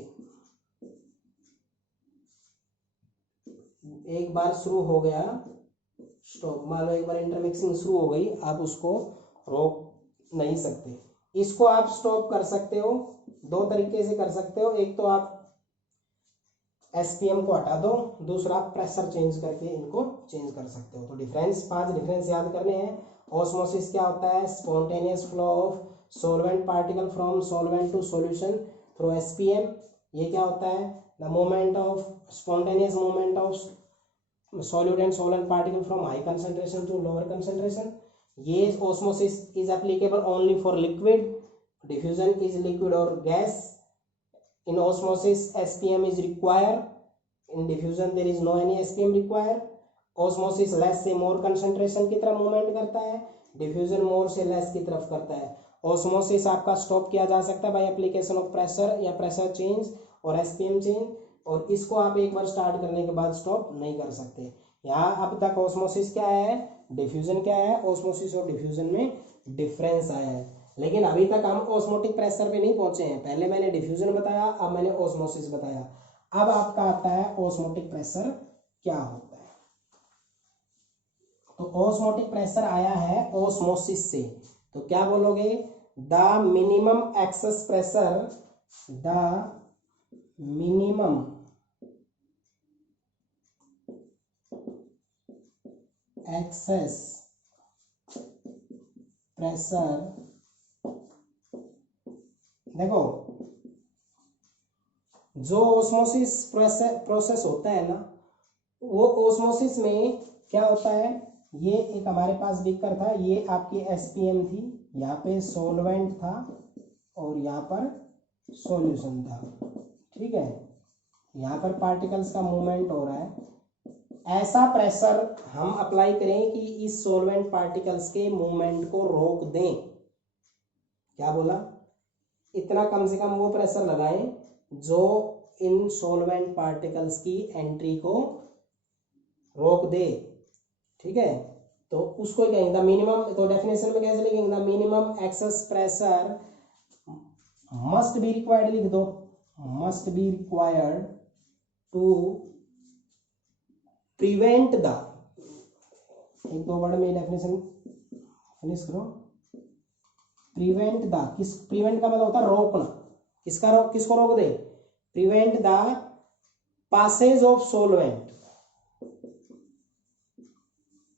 एक बार शुरू हो गया स्टॉप, मान लो एक बार इंटरमिक्सिंग शुरू हो गई, आप उसको रोक नहीं सकते। इसको आप स्टॉप कर सकते हो, दो तरीके से कर सकते हो। एक तो आप SPM को हटा दो, दूसरा आप प्रेशर चेंज करके इनको चेंज कर सकते हो। तो डिफरेंस, 5 डिफरेंस याद करने हैं। ऑस्मोसिस क्या होता है? Spontaneous flow of solvent particle from solvent to solution through SPM। ये क्या होता है? The movement of, spontaneous movement of solute and solvent particle from high concentration to lower concentration. ये osmosis is applicable only for liquid. Diffusion is liquid or gas. In osmosis SPM is required. In diffusion there is no any SPM required. Osmosis less से more concentration की तरफ movement करता है, diffusion more से less की तरफ करता है। osmosis आपका स्टॉप किया जा सकता है बाय एप्लीकेशन ऑफ प्रेशर या प्रेशर चेंज और SPM चेंज, और इसको आप एक बार स्टार्ट करने के बाद स्टॉप नहीं कर सकते। यहाँ अब तक ऑस्मोसिस क्या है, डिफ्यूजन क्या है, ऑस्मोसिस और डिफ्यूजन में डिफरेंस आया है। लेकिन अभी तक हम ऑस्मोटिक प्रेशर पे नहीं पहुंचे हैं। पहले मैंने डिफ्यूजन बताया, अब मैंने ऑस्मोसिस बताया। अब आपका आता है ऑस्मोटिक प्रेशर क्या होता है। तो ऑस्मोटिक प्रेशर आया है ऑस्मोसिस से, तो क्या बोलोगे? The minimum excess pressure, the minimum excess pressure. देखो जो ऑस्मोसिस प्रोसेस होता है ना, वो ऑस्मोसिस में क्या होता है, ये एक हमारे पास बीकर था, ये आपकी SPM थी, यहाँ पे सॉल्वेंट था और यहाँ पर सॉल्यूशन था, ठीक है। यहाँ पर पार्टिकल्स का मूवमेंट हो रहा है। ऐसा प्रेशर हम अप्लाई करें कि इस सॉल्वेंट पार्टिकल्स के मूवमेंट को रोक दें। क्या बोला? इतना कम से कम वो प्रेशर लगाएं जो इन सॉल्वेंट पार्टिकल्स की एंट्री को रोक दे, ठीक है। तो उसको कहेंगे द मिनिमम, तो डेफिनेशन में कैसे लिखेंगे? The minimum excess pressure must be required, लिख दो, must be required to prevent the, एक दो वर्ड में डेफिनेशन फिनिश करो। प्रिवेंट द, किस, प्रिवेंट का मतलब होता है रोकना, किसका रोक, किसको रोक दे? Prevent the passage of solvent,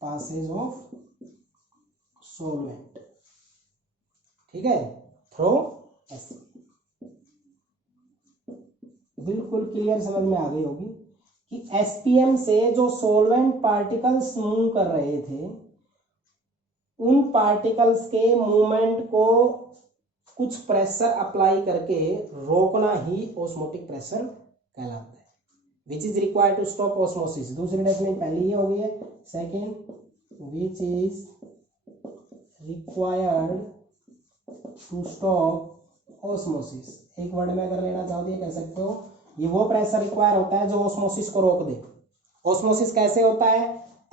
passage of solvent, ठीक है, थ्रू SPM। बिल्कुल क्लियर समझ में आ गई होगी कि SPM से जो सॉल्वेंट पार्टिकल्स मूव कर रहे थे, उन पार्टिकल्स के मूवमेंट को कुछ प्रेशर अप्लाई करके रोकना ही ऑस्मोटिक प्रेशर कहलाता है, which is required to stop osmosis. दूसरी डेफिनेशन पहली ये हो गई है। Second, which is required to stop osmosis. एक वर्ड में अगर लेना चाहो तो ये कह सकते हो, ये वो प्रेशर रिक्वायर होता है जो ऑस्मोसिस को रोक दे। ऑस्मोसिस कैसे होता है?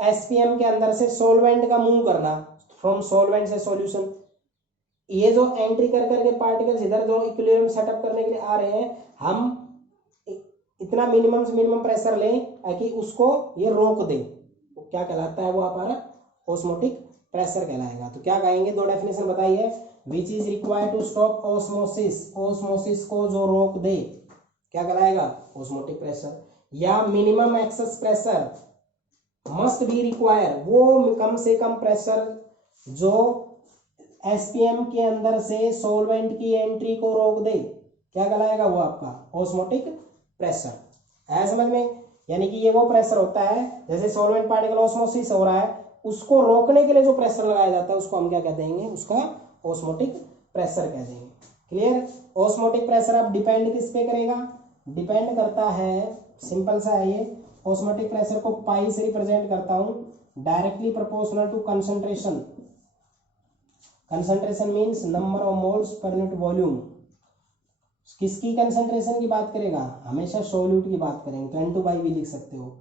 SPM के अंदर से सॉल्वेंट का मूव करना, फ्रॉम सॉल्वेंट से सॉल्यूशन। ये जो एंट्री कर करके पार्टिकल्स इधर जो इक्विलिब्रियम सेटअप करने के लिए आ रहे हैं, हम इतना मिनिमम से मिनिमम प्रेशर लें ताकि उसको ये रोक दे, तो क्या कहलाता है वो हमारा ऑस्मोटिक प्रेशर कहलाएगा। तो क्या कहेंगे, दो डेफिनेशन बताइए। Which is required to stop osmosis, osmosis को जो रोक दे क्या कहलाएगा, ऑस्मोटिक प्रेशर। या minimum excess pressure must be require, वो कम से कम प्रेशर जो एसपीएम के अंदर से सॉल्वेंट की एंट्री को रोक दे क्या कहलाएगा, वो आपका ऑस्मोटिक प्रेशर है। समझ में, यानी कि ये वो प्रेशर होता है जैसे सॉल्वेंट पार्टिकल ऑस्मोसिस हो रहा है, उसको रोकने के लिए जो प्रेशर लगाया जाता है उसको हम क्या कह देंगे, उसका ऑस्मोटिक प्रेशर कह देंगे। क्लियर। ऑस्मोटिक प्रेशर अब डिपेंड किस पे करेगा, डिपेंड करता है, सिंपल सा है ये, ऑस्मोटिक प्रेशर को पाई से रिप्रेजेंट करता हूं, directly proportional to concentration. Concentration means number of moles per unit volume. किसकी कंसंट्रेशन की बात करेगा, हमेशा सोल्यूट की बात करेंगे, तो N2/V भी लिख सकते हो।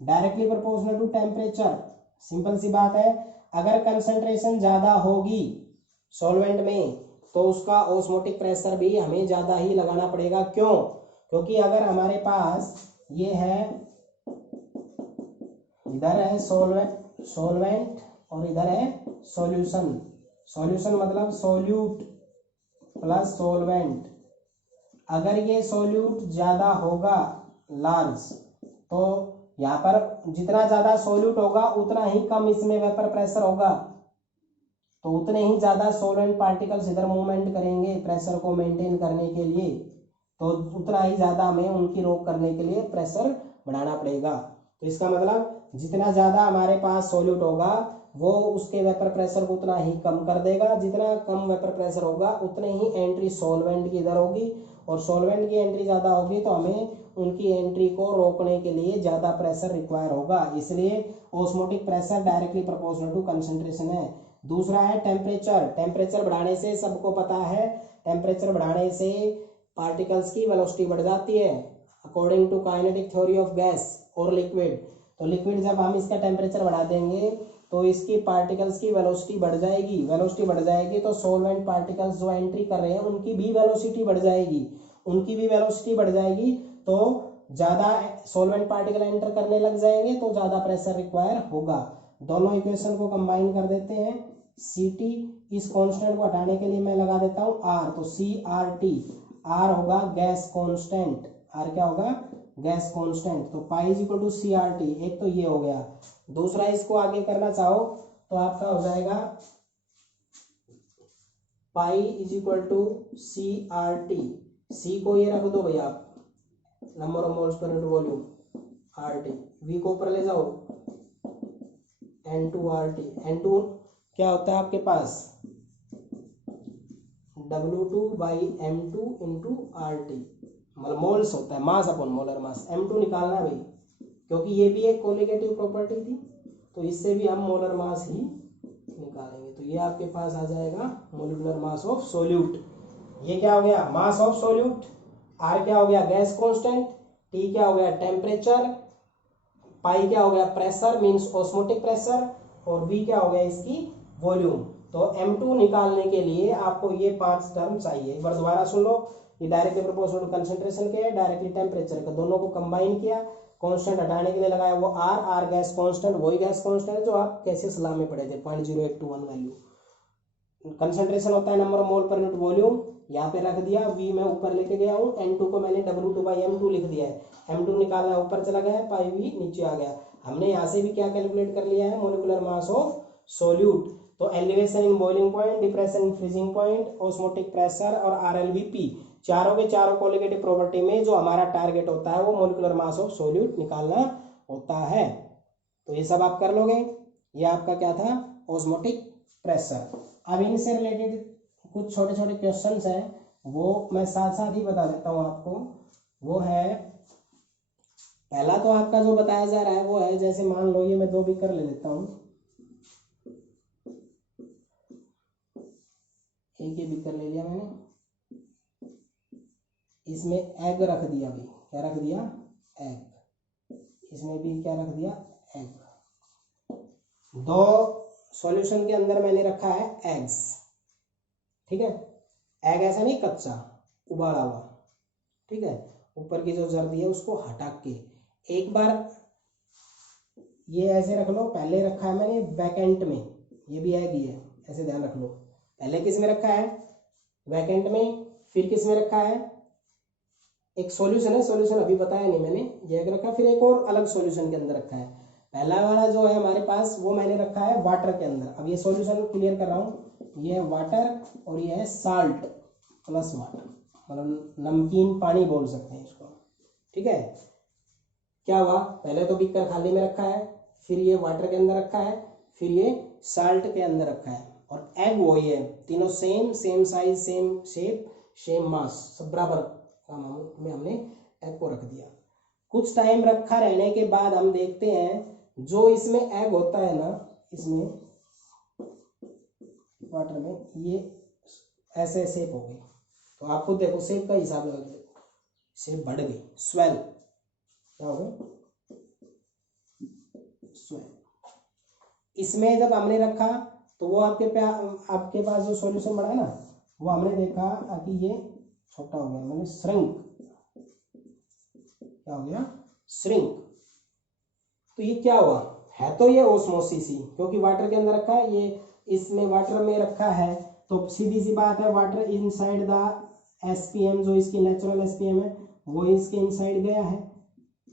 Directly proportional to temperature, simple सी बात है, अगर कंसंट्रेशन ज्यादा होगी सॉल्वेंट में तो उसका ऑस्मोटिक प्रेशर भी हमें ज्यादा ही लगाना पड़ेगा। क्यों, क्योंकि अगर हमारे पास ये है, इधर है सॉल्वेंट और इधर है सॉल्यूशन, सॉल्यूशन मतलब सॉल्यूट प्लस सॉल्वेंट, अगर ये सॉल्यूट ज्यादा होगा लार्ज, तो यहाँ पर जितना ज्यादा सॉल्यूट होगा उतना ही कम इसमें वेपर प्रेशर होगा, तो उतने ही ज्यादा सॉल्वेंट पार्टिकल्स इधर मूवमेंट करेंगे प्रेशर को मेंटेन करने के लिए, तो उतना ही ज्यादा हमें उनकी रोक करने के लिए प्रेशर बढ़ाना पड़ेगा। तो इसका मतलब जितना ज्यादा हमारे पास सॉल्यूट होगा वो उसके वेपर प्रेशर को उतना ही कम कर देगा, जितना कम वेपर प्रेशर होगा उतने ही एंट्री सॉल्वेंट की इधर होगी, और सॉल्वेंट की एंट्री ज्यादा होगी तो हमें उनकी एंट्री को रोकने के लिए ज्यादा प्रेशर रिक्वायर होगा, इसलिए osmotic pressure directly proportional to concentration है। दूसरा है टेम्परेचर, टेम्परेचर बढ़ाने से सबको पता है, टेम्परेचर बढ़ाने से पार्टिकल्स की वेलोसिटी बढ़ जाती है according to kinetic theory of gas और लिक्विड। तो लिक्विड जब हम इसका टेम्परेचर बढ़ा देंगे तो इसकी पार्टिकल्स की वेलोसिटी बढ़ जाएगी, वेलोसिटी बढ़ जाएगी तो सॉल्वेंट पार्टिकल्स जो एंट्री कर रहे हैं उनकी भी वेलोसिटी बढ़ जाएगी, उनकी भी वेलोसिटी बढ़ जाएगी, तो ज्यादा सॉल्वेंट पार्टिकल एंटर करने लग जाएंगे तो ज्यादा प्रेशर रिक्वायर होगा। दोनों इक्वेशन को कंबाइन कर देते हैं, Ct, इस कांस्टेंट को हटाने के लिए मैं लगा देता हूं R, तो CRT, R होगा गैस कांस्टेंट, R क्या होगा, गैस कांस्टेंट, तो pi is equal to CRT, एक तो ये हो गया। दूसरा इसको आगे करना चाहो तो आपका हो जाएगा pi is equal to CRT, C को ये रख दो भैया आप, number of moles per unit volume, RT, V को ऊपर ले जाओ, N2RT, N2 क्या होता है आपके पास, W2/M2 इंटू RT, मतलब मोल्स होता है, mass upon molar mass, M2 निकालना है भाई, क्योंकि ये भी एक कोलिगेटिव प्रॉपर्टी थी तो इससे भी हम मोलर मास ही निकालेंगे। तो ये आपके पास आ जाएगा मोलिकुलर मास ऑफ सोल्यूट। ये क्या हो गया, मास ऑफ सोल्यूट, R क्या हो गया, गैस कांस्टेंट, T क्या हो गया, टेम्परेचर, पाई क्या हो गया, प्रेशर मींस ऑस्मोटिक प्रेशर, और V क्या हो गया, इसकी वॉल्यूम। तो M2 निकालने के लिए आपको ये 5 टर्म चाहिए, एक बार दोबारा सुन लो। ये डायरेक्टली प्रोपोर्शनल टू कंसंट्रेशन के है, डायरेक्टली टेम्परेचर का, दोनों को कंबाइन किया, कांस्टेंट हटाने के लिए लगाया वो R गैस कांस्टेंट, वही गैस कांस्टेंट है जो आप कैसे लॉ में पढ़े थे 0.0821 वैल्यू। कंसंट्रेशन होता है नंबर ऑफ मोल पर यूनिट वॉल्यूम, यहाँ पे रख दिया, V मैं ऊपर लेके गया हूँ, N2 को मैंने W2/M2 लिख दिया है, M2 निकालना ऊपर चला गया, पाई V नीचे आ गया। हमने यहाँ से भी क्या कैलकुलेट कर लिया है, मोलिकुलर मास ऑफ सोल्यूट। तो elevation in boiling point, depression in freezing point, osmotic pressure और RLBP, चारों के चारों कोलिगेटिव प्रॉपर्टी में जो हमारा टारगेट होता है वो मोलिकुलर मास ऑफ सोल्यूट निकालना होता है। तो ये सब आप कर लोगे, ये आपका क्या था, ऑस्मोटिक प्रेशर। अब इनसे रिलेटेड कुछ छोटे छोटे क्वेश्चंस हैं, वो मैं साथ साथ ही बता देता हूँ आपको। वो है, पहला तो आपका जो बताया जा रहा है वो है, जैसे मान लो ये मैं 2 बीकर ले लेता हूँ, एक ये बीकर ले लिया मैंने, इसमें एग रख दिया भाई, क्या रख दिया, एग, इसमें भी क्या रख दिया, एग। 2 सॉल्यूशन के अंदर मैंने रखा है एग्स, ठीक है, एग ऐसा नहीं कच्चा उबाला हुआ, ठीक है, ऊपर की जो जर्दी है उसको हटा के एक बार ये ऐसे रख लो, पहले रखा है मैंने बैकेंट में, ये भी एग ही है, ऐसे ध्यान रख लो। पहले किस में रखा है, वैकेंट में, फिर किस में रखा है, एक सॉल्यूशन है, सॉल्यूशन अभी बताया नहीं मैंने, ये एग रखा, फिर एक और अलग सॉल्यूशन के अंदर रखा है। पहला वाला जो है हमारे पास वो मैंने रखा है वाटर के अंदर। अब ये सॉल्यूशन क्लियर कर रहा हूँ, ये है वाटर और ये है साल्ट प्लस वाटर, मतलब नमकीन पानी बोल सकते हैं इसको, ठीक है। क्या हुआ, पहले तो बीकर खाली में रखा है, फिर ये वाटर के अंदर रखा है, फिर ये साल्ट के अंदर रखा है, और एग वही है, तीनों same size, same shape, same mass, सब बराबर में हमने एग को रख दिया। कुछ टाइम रखा रहने के बाद हम देखते हैं जो इसमें एग होता है ना, इसमें वाटर में, ये ऐसे शेप हो गई। तो आपको देखो शेप का हिसाब लगा के, शेप बढ़ गई, स्वेल, क्या हो गया, स्वेल। इसमें जब हमने रखा तो वो आपके पास जो सॉल्यूशन बना है ना, वो हमने देखा कि ये छोटा हो गया, मैंने श्रिंक, क्या हो गया, श्रिंक। तो ये क्या हुआ, है तो ये ओस्मोसिस ही, क्योंकि वाटर के अंदर रखा है, ये इसमें वाटर में रखा है, तो सीधी सी बात है, वाटर इनसाइड द एसपीएम, जो इसकी नेचुरल एसपीएम है वो इसके इनसाइड गया है,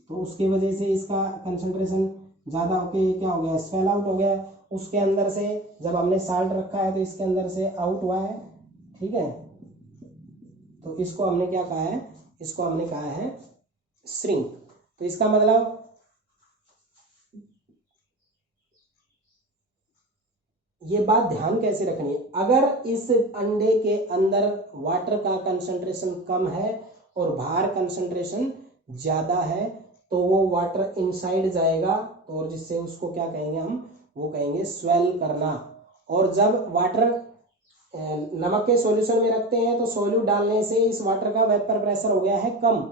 तो उसकी वजह से इसका कंसंट्रेशन ज़्यादा होके क्या हो गया, स्वेल आउट हो गया। उसके अंदर से जब हमने साल्ट रखा है तो इसके अंदर से आउट हुआ है, ठीक है। तो इसको हमने क्या कहा है, इसको हमने कहा है श्रिंक। तो इसका मतलब ये बात ध्यान कैसे रखनी है, अगर इस अंडे के अंदर वाटर का कंसंट्रेशन कम है और बाहर कंसंट्रेशन ज्यादा है, तो वो वाटर इनसाइड जाएगा, और जिससे उसको क्या कहेंगे हम, वो कहेंगे स्वेल करना। और जब वाटर नमक के सॉल्यूशन में रखते हैं तो सॉल्यूट डालने से इस वाटर का वेपर प्रेशर हो गया है कम,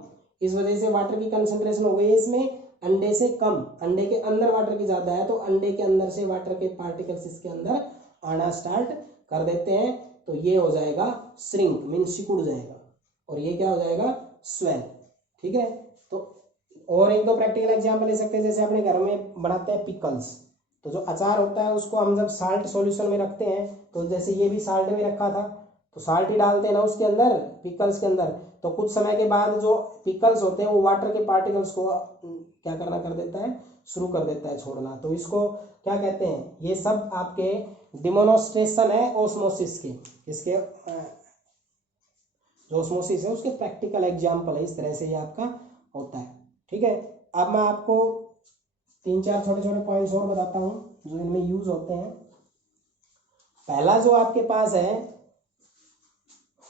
इस वजह से वाटर की कंसंट्रेशन हो गई है इसमें अंडे से कम, अंडे के अंदर वाटर की ज्यादा है, तो अंडे के अंदर से वाटर के पार्टिकल्स इसके अंदर आना स्टार्ट कर देते हैं, तो ये हो जाएगा श्रिंक, मीन्स सिकुड़ जाएगा, और ये क्या हो जाएगा, स्वेल, ठीक है। तो और एक दो प्रैक्टिकल एग्जांपल ले सकते हैं, जैसे अपने घर में बनाते हैं पिकल्स, तो जो अचार होता है उसको हम जब साल्ट सॉल्यूशन में रखते हैं, तो जैसे ये भी साल्ट में रखा था, तो साल्ट ही डालते हैं ना उसके अंदर, पिकल्स के अंदर, तो कुछ समय के बाद जो पिकल्स होते हैं वो वाटर के पार्टिकल्स को क्या करना कर देता है, शुरू कर देता है छोड़ना, तो इसको क्या कहते हैं, ये सब आपके डिमोन्स्ट्रेशन है ओस्मोसिस के, इसके जो ओस्मोसिस है उसके प्रैक्टिकल एग्जाम्पल है, इस तरह से ये आपका होता है, ठीक है। अब मैं आपको 3-4 छोटे छोटे पॉइंट्स और बताता हूँ जो इनमें यूज होते हैं। पहला जो आपके पास है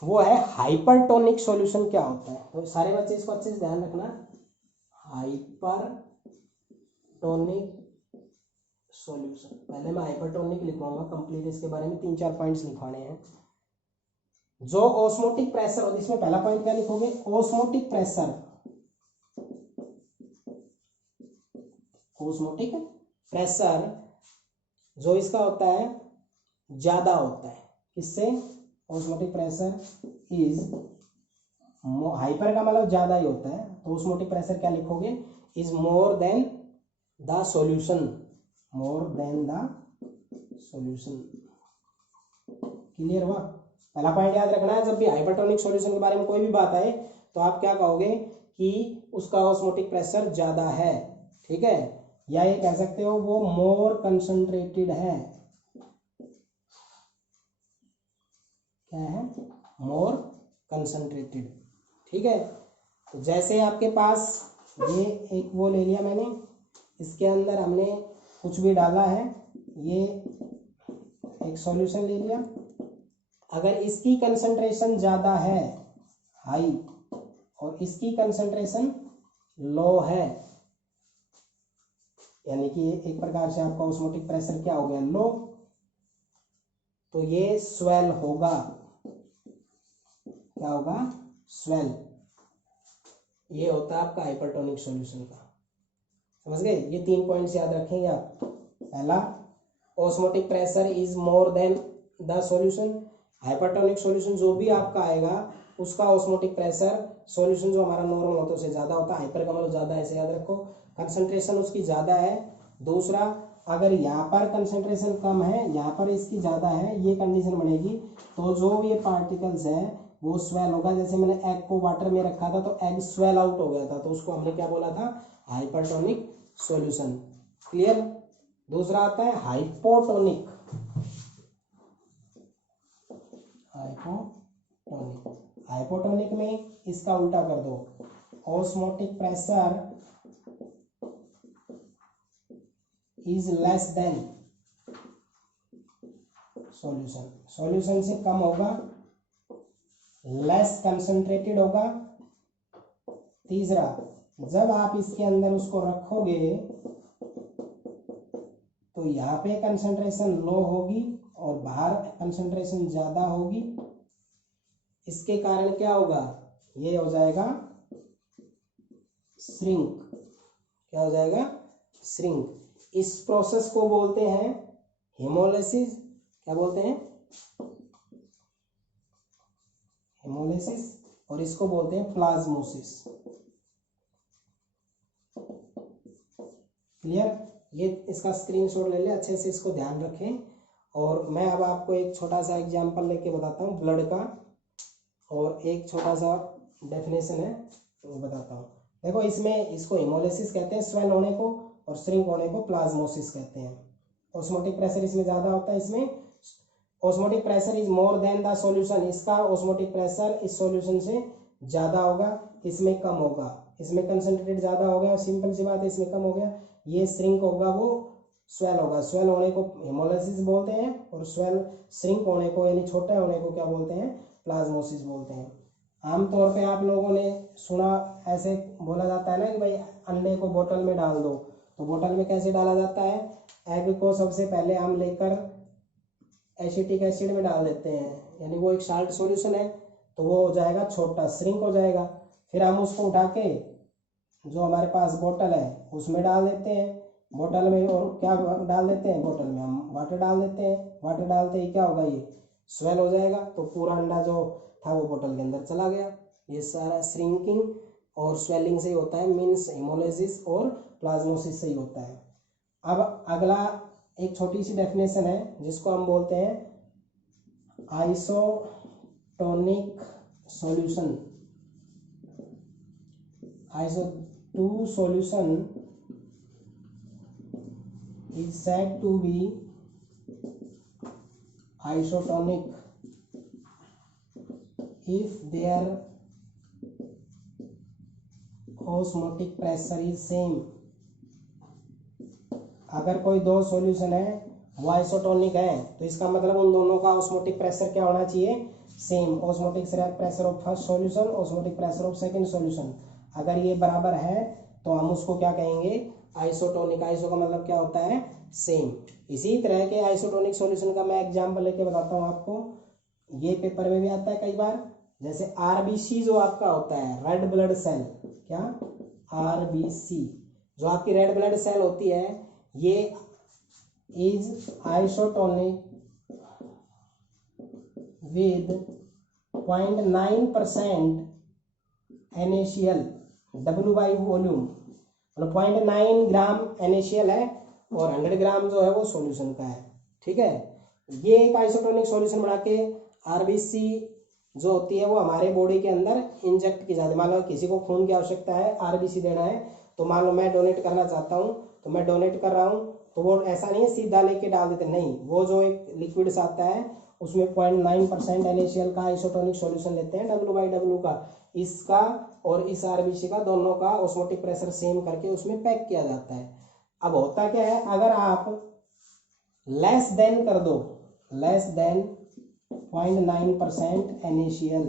वो है हाइपरटोनिक सॉल्यूशन। क्या होता है, तो सारे बच्चे इसको अच्छे से ध्यान रखना, हाइपरटोनिक सॉल्यूशन। पहले मैं हाइपरटोनिक लिखवाऊंगा कंप्लीट, इसके बारे में 3-4 पॉइंट्स लिखवाने हैं। जो ऑस्मोटिक प्रेशर होता है, इसमें पहला पॉइंट क्या लिखोगे, ऑस्मोटिक प्रेशर, ऑस्मोटिक प्रेशर जो इसका होता है ज्यादा होता है, किससे, ऑस्मोटिक प्रेशर इज, हाइपर का मतलब ज्यादा ही होता है, तो ऑस्मोटिक प्रेशर क्या लिखोगे, is more than the solution, more than the solution. Clear हुआ, पहला पॉइंट याद रखना है, जब भी हाइपरटोनिक सॉल्यूशन के बारे में कोई भी बात आए तो आप क्या कहोगे कि उसका ऑस्मोटिक प्रेशर ज्यादा है, ठीक है, या ये कह सकते हो वो मोर कंसंट्रेटेड है, क्या है, मोर कंसंट्रेटेड, ठीक है। तो जैसे आपके पास ये एक वो ले लिया मैंने, इसके अंदर हमने कुछ भी डाला है, ये एक सॉल्यूशन ले लिया, अगर इसकी कंसंट्रेशन ज्यादा है, हाई, और इसकी कंसंट्रेशन लो है, यानी कि एक प्रकार से आपका ऑस्मोटिक प्रेशर क्या हो गया, लो, तो ये स्वेल होगा, क्या होगा, स्वेल। ये होता है आपका हाइपरटोनिक सॉल्यूशन का, समझ गए, ये 3 पॉइंट्स याद रखेंगे आप। पहला, osmotic pressure is more than the solution, hypertonic solution जो भी आपका आएगा उसका ऑस्मोटिक प्रेशर सॉल्यूशन जो हमारा नॉर्मल होता है उससे ज्यादा होता है, हाइपर का मतलब ज्यादा, ऐसे याद रखो, कंसंट्रेशन उसकी ज्यादा है। दूसरा, अगर यहाँ पर कंसंट्रेशन कम है, यहाँ पर इसकी ज़्यादा है, ये कंडीशन बनेगी तो जो ये पार्टिकल्स है वो स्वेल होगा। जैसे मैंने एग को वाटर में रखा था तो एग स्वेल आउट हो गया था, तो उसको हमने क्या बोला था, हाइपरटोनिक सॉल्यूशन। क्लियर। दूसरा आता है हाइपोटोनिक। हाइपोटोनिक में इसका उल्टा कर दो, osmotic pressure is less than solution. Solution से कम होगा, लेस कंसंट्रेटेड होगा। तीसरा, जब आप इसके अंदर उसको रखोगे तो यहाँ पे कंसंट्रेशन लो होगी और बाहर कंसंट्रेशन ज़्यादा होगी। इसके कारण क्या होगा, ये हो जाएगा श्रिंक। क्या हो जाएगा, श्रिंक। इस प्रोसेस को बोलते हैं हेमोलिसिस। क्या बोलते हैं, हेमोलिसिस। और इसको बोलते हैं प्लाज्मोसिस। क्लियर। ये इसका स्क्रीनशॉट ले ले, अच्छे से इसको ध्यान रखें। और मैं अब आपको एक छोटा सा एग्जांपल लेके बताता हूँ ब्लड का, और एक छोटा सा डेफिनेशन है वो बताता हूँ। देखो, इसमें इसको हेमोलिसिस कहते हैं स्वेल होने को, और श्रिंक होने को प्लाज्मोसिस कहते हैं। ऑस्मोटिक प्रेशर इसमें ज़्यादा होता है, इसमें osmotic pressure is more than the solution. इसका ऑस्मोटिक प्रेशर इस सॉल्यूशन से ज़्यादा होगा, इसमें कम होगा। इसमें कंसंट्रेटेड ज़्यादा हो गया, सिंपल सी बात है, इसमें कम हो गया। ये श्रिंक होगा, वो स्वेल होगा। स्वेल होने को हेमोलिसिस बोलते हैं, और स्वेल श्रिंक होने को यानी छोटा होने को क्या बोलते हैं, प्लाज्मोसिस बोलते हैं। आमतौर पे आप लोगों ने सुना, ऐसे बोला जाता है ना कि भाई अंडे को बोतल में डाल दो, तो बोतल में कैसे डाला जाता है, एग को सबसे पहले हम लेकर एसिटिक एसिड में डाल देते हैं, यानी वो एक साल्ट सॉल्यूशन है, तो वो हो जाएगा छोटा, श्रिंक हो जाएगा। फिर हम उसको उठा के जो हमारे पास बोतल है उसमें डाल देते हैं। बोतल में और क्या डाल देते हैं, बोतल में हम वाटर डाल देते हैं। वाटर डालते ही क्या होगा, ये स्वेल हो जाएगा, तो पूरा अंडा जो था वो बोतल के अंदर चला गया। ये सारा श्रिंकिंग और स्वेलिंग से ही होता है, मीन्स हेमोलिसिस और प्लाज्मोसिस से ही होता है। अब अगला एक छोटी सी डेफिनेशन है जिसको हम बोलते हैं isotonic solution. Two solution is said to be isotonic if their osmotic pressure is same। अगर कोई दो सॉल्यूशन है वो आइसोटोनिक है तो इसका मतलब उन दोनों का ऑस्मोटिक प्रेशर क्या होना चाहिए, same. Osmotic pressure of first solution, osmotic pressure of second solution, अगर ये बराबर है तो हम उसको क्या कहेंगे, आइसोटोनिक। आइसो का मतलब क्या होता है, सेम। इसी तरह के आइसोटोनिक सॉल्यूशन का मैं एग्जांपल लेके बताता हूँ आपको, ये पेपर में भी आता है कई बार। जैसे आरबीसी जो आपका होता है, रेड ब्लड सेल, क्या आरबीसी जो आपकी रेड ब्लड सेल होती है, ये is isotonic with 0.9% NaCl W by volume, मतलब 0.9 ग्राम NaCl है और 100 ग्राम जो है वो सॉल्यूशन का है। ठीक है, ये एक आइसोटोनिक सॉल्यूशन बना के आरबीसी जो होती है वो हमारे बॉडी के अंदर इंजेक्ट की जाती है। मान लो किसी को खून की आवश्यकता है, आरबीसी देना है, तो मान लो मैं डोनेट करना चाहता हूँ, तो मैं डोनेट कर रहा हूँ, तो वो ऐसा नहीं है सीधा लेके डाल देते, नहीं, वो जो एक लिक्विड आता है उसमें 0.9% NaCl का आइसोटोनिक सॉल्यूशन लेते हैं, W/W का, इसका और इस आरबीसी का दोनों का ऑस्मोटिक प्रेशर सेम करके उसमें पैक किया जाता है। अब होता क्या है, अगर आप लेस देन कर दो, less than 0.9% NaCl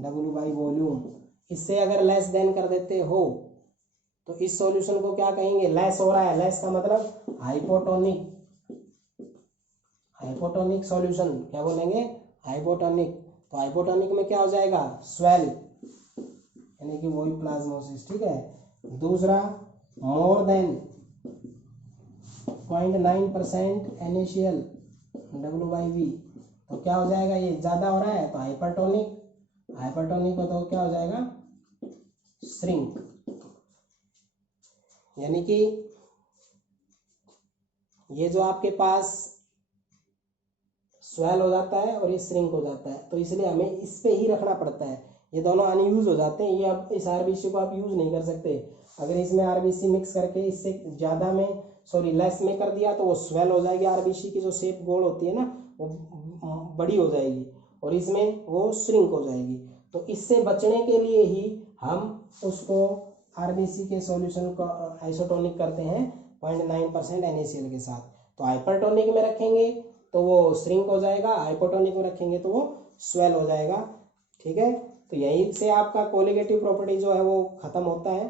W by volume, इससे अगर लेस देन कर देते हो तो इस सॉल्यूशन को क्या कहेंगे, लेस हो रहा है, लेस का मतलब हाइपोटोनिक। हाइपोटोनिक सॉल्यूशन क्या बोलेंगे, हाइपोटोनिक। तो हाइपोटोनिक में क्या हो जाएगा, स्वेल, यानी कि वही प्लाज्मोसिस। ठीक है। दूसरा, मोर देन 0.9% NaCl W/V, तो क्या हो जाएगा, ये ज्यादा हो रहा है तो हाइपरटोनिक। हाइपरटोनिक हो तो क्या हो जाएगा, श्रिंक। यानी कि ये जो आपके पास स्वेल हो जाता है और ये श्रिंक हो जाता है, तो इसलिए हमें इस पे ही रखना पड़ता है। ये दोनों अनयूज हो जाते हैं, ये अब इस आरबीसी को आप यूज नहीं कर सकते। अगर इसमें आरबीसी मिक्स करके इससे ज़्यादा में लेस में कर दिया तो वो स्वेल हो जाएगी, आरबीसी की जो शेप गोल होती है ना वो बड़ी हो जाएगी, और इसमें वो श्रिंक हो जाएगी। तो इससे बचने के लिए ही हम उसको आरबीसी के सॉल्यूशन को आइसोटोनिक करते हैं 0.9% NaCl के साथ। तो हाइपरटोनिक में रखेंगे तो वो श्रिंक हो जाएगा, हाइपोटोनिक में रखेंगे तो वो स्वेल हो जाएगा। ठीक है, तो यहीं से आपका कोलिगेटिव प्रॉपर्टी जो है वो खत्म होता है।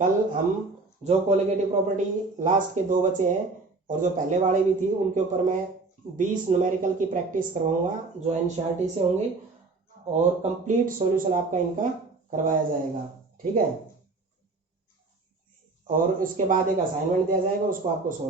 कल हम जो कोलिगेटिव प्रॉपर्टी लास्ट के 2 बचे हैं और जो पहले वाली भी थी उनके ऊपर मैं 20 न्यूमेरिकल की प्रैक्टिस करवाऊंगा जो एनसीईआरटी से होंगे, और कंप्लीट सॉल्यूशन आपका इनका करवाया जाएगा। ठीक है, और इसके बाद एक असाइनमेंट दिया जाएगा, उसको आपको सॉल्व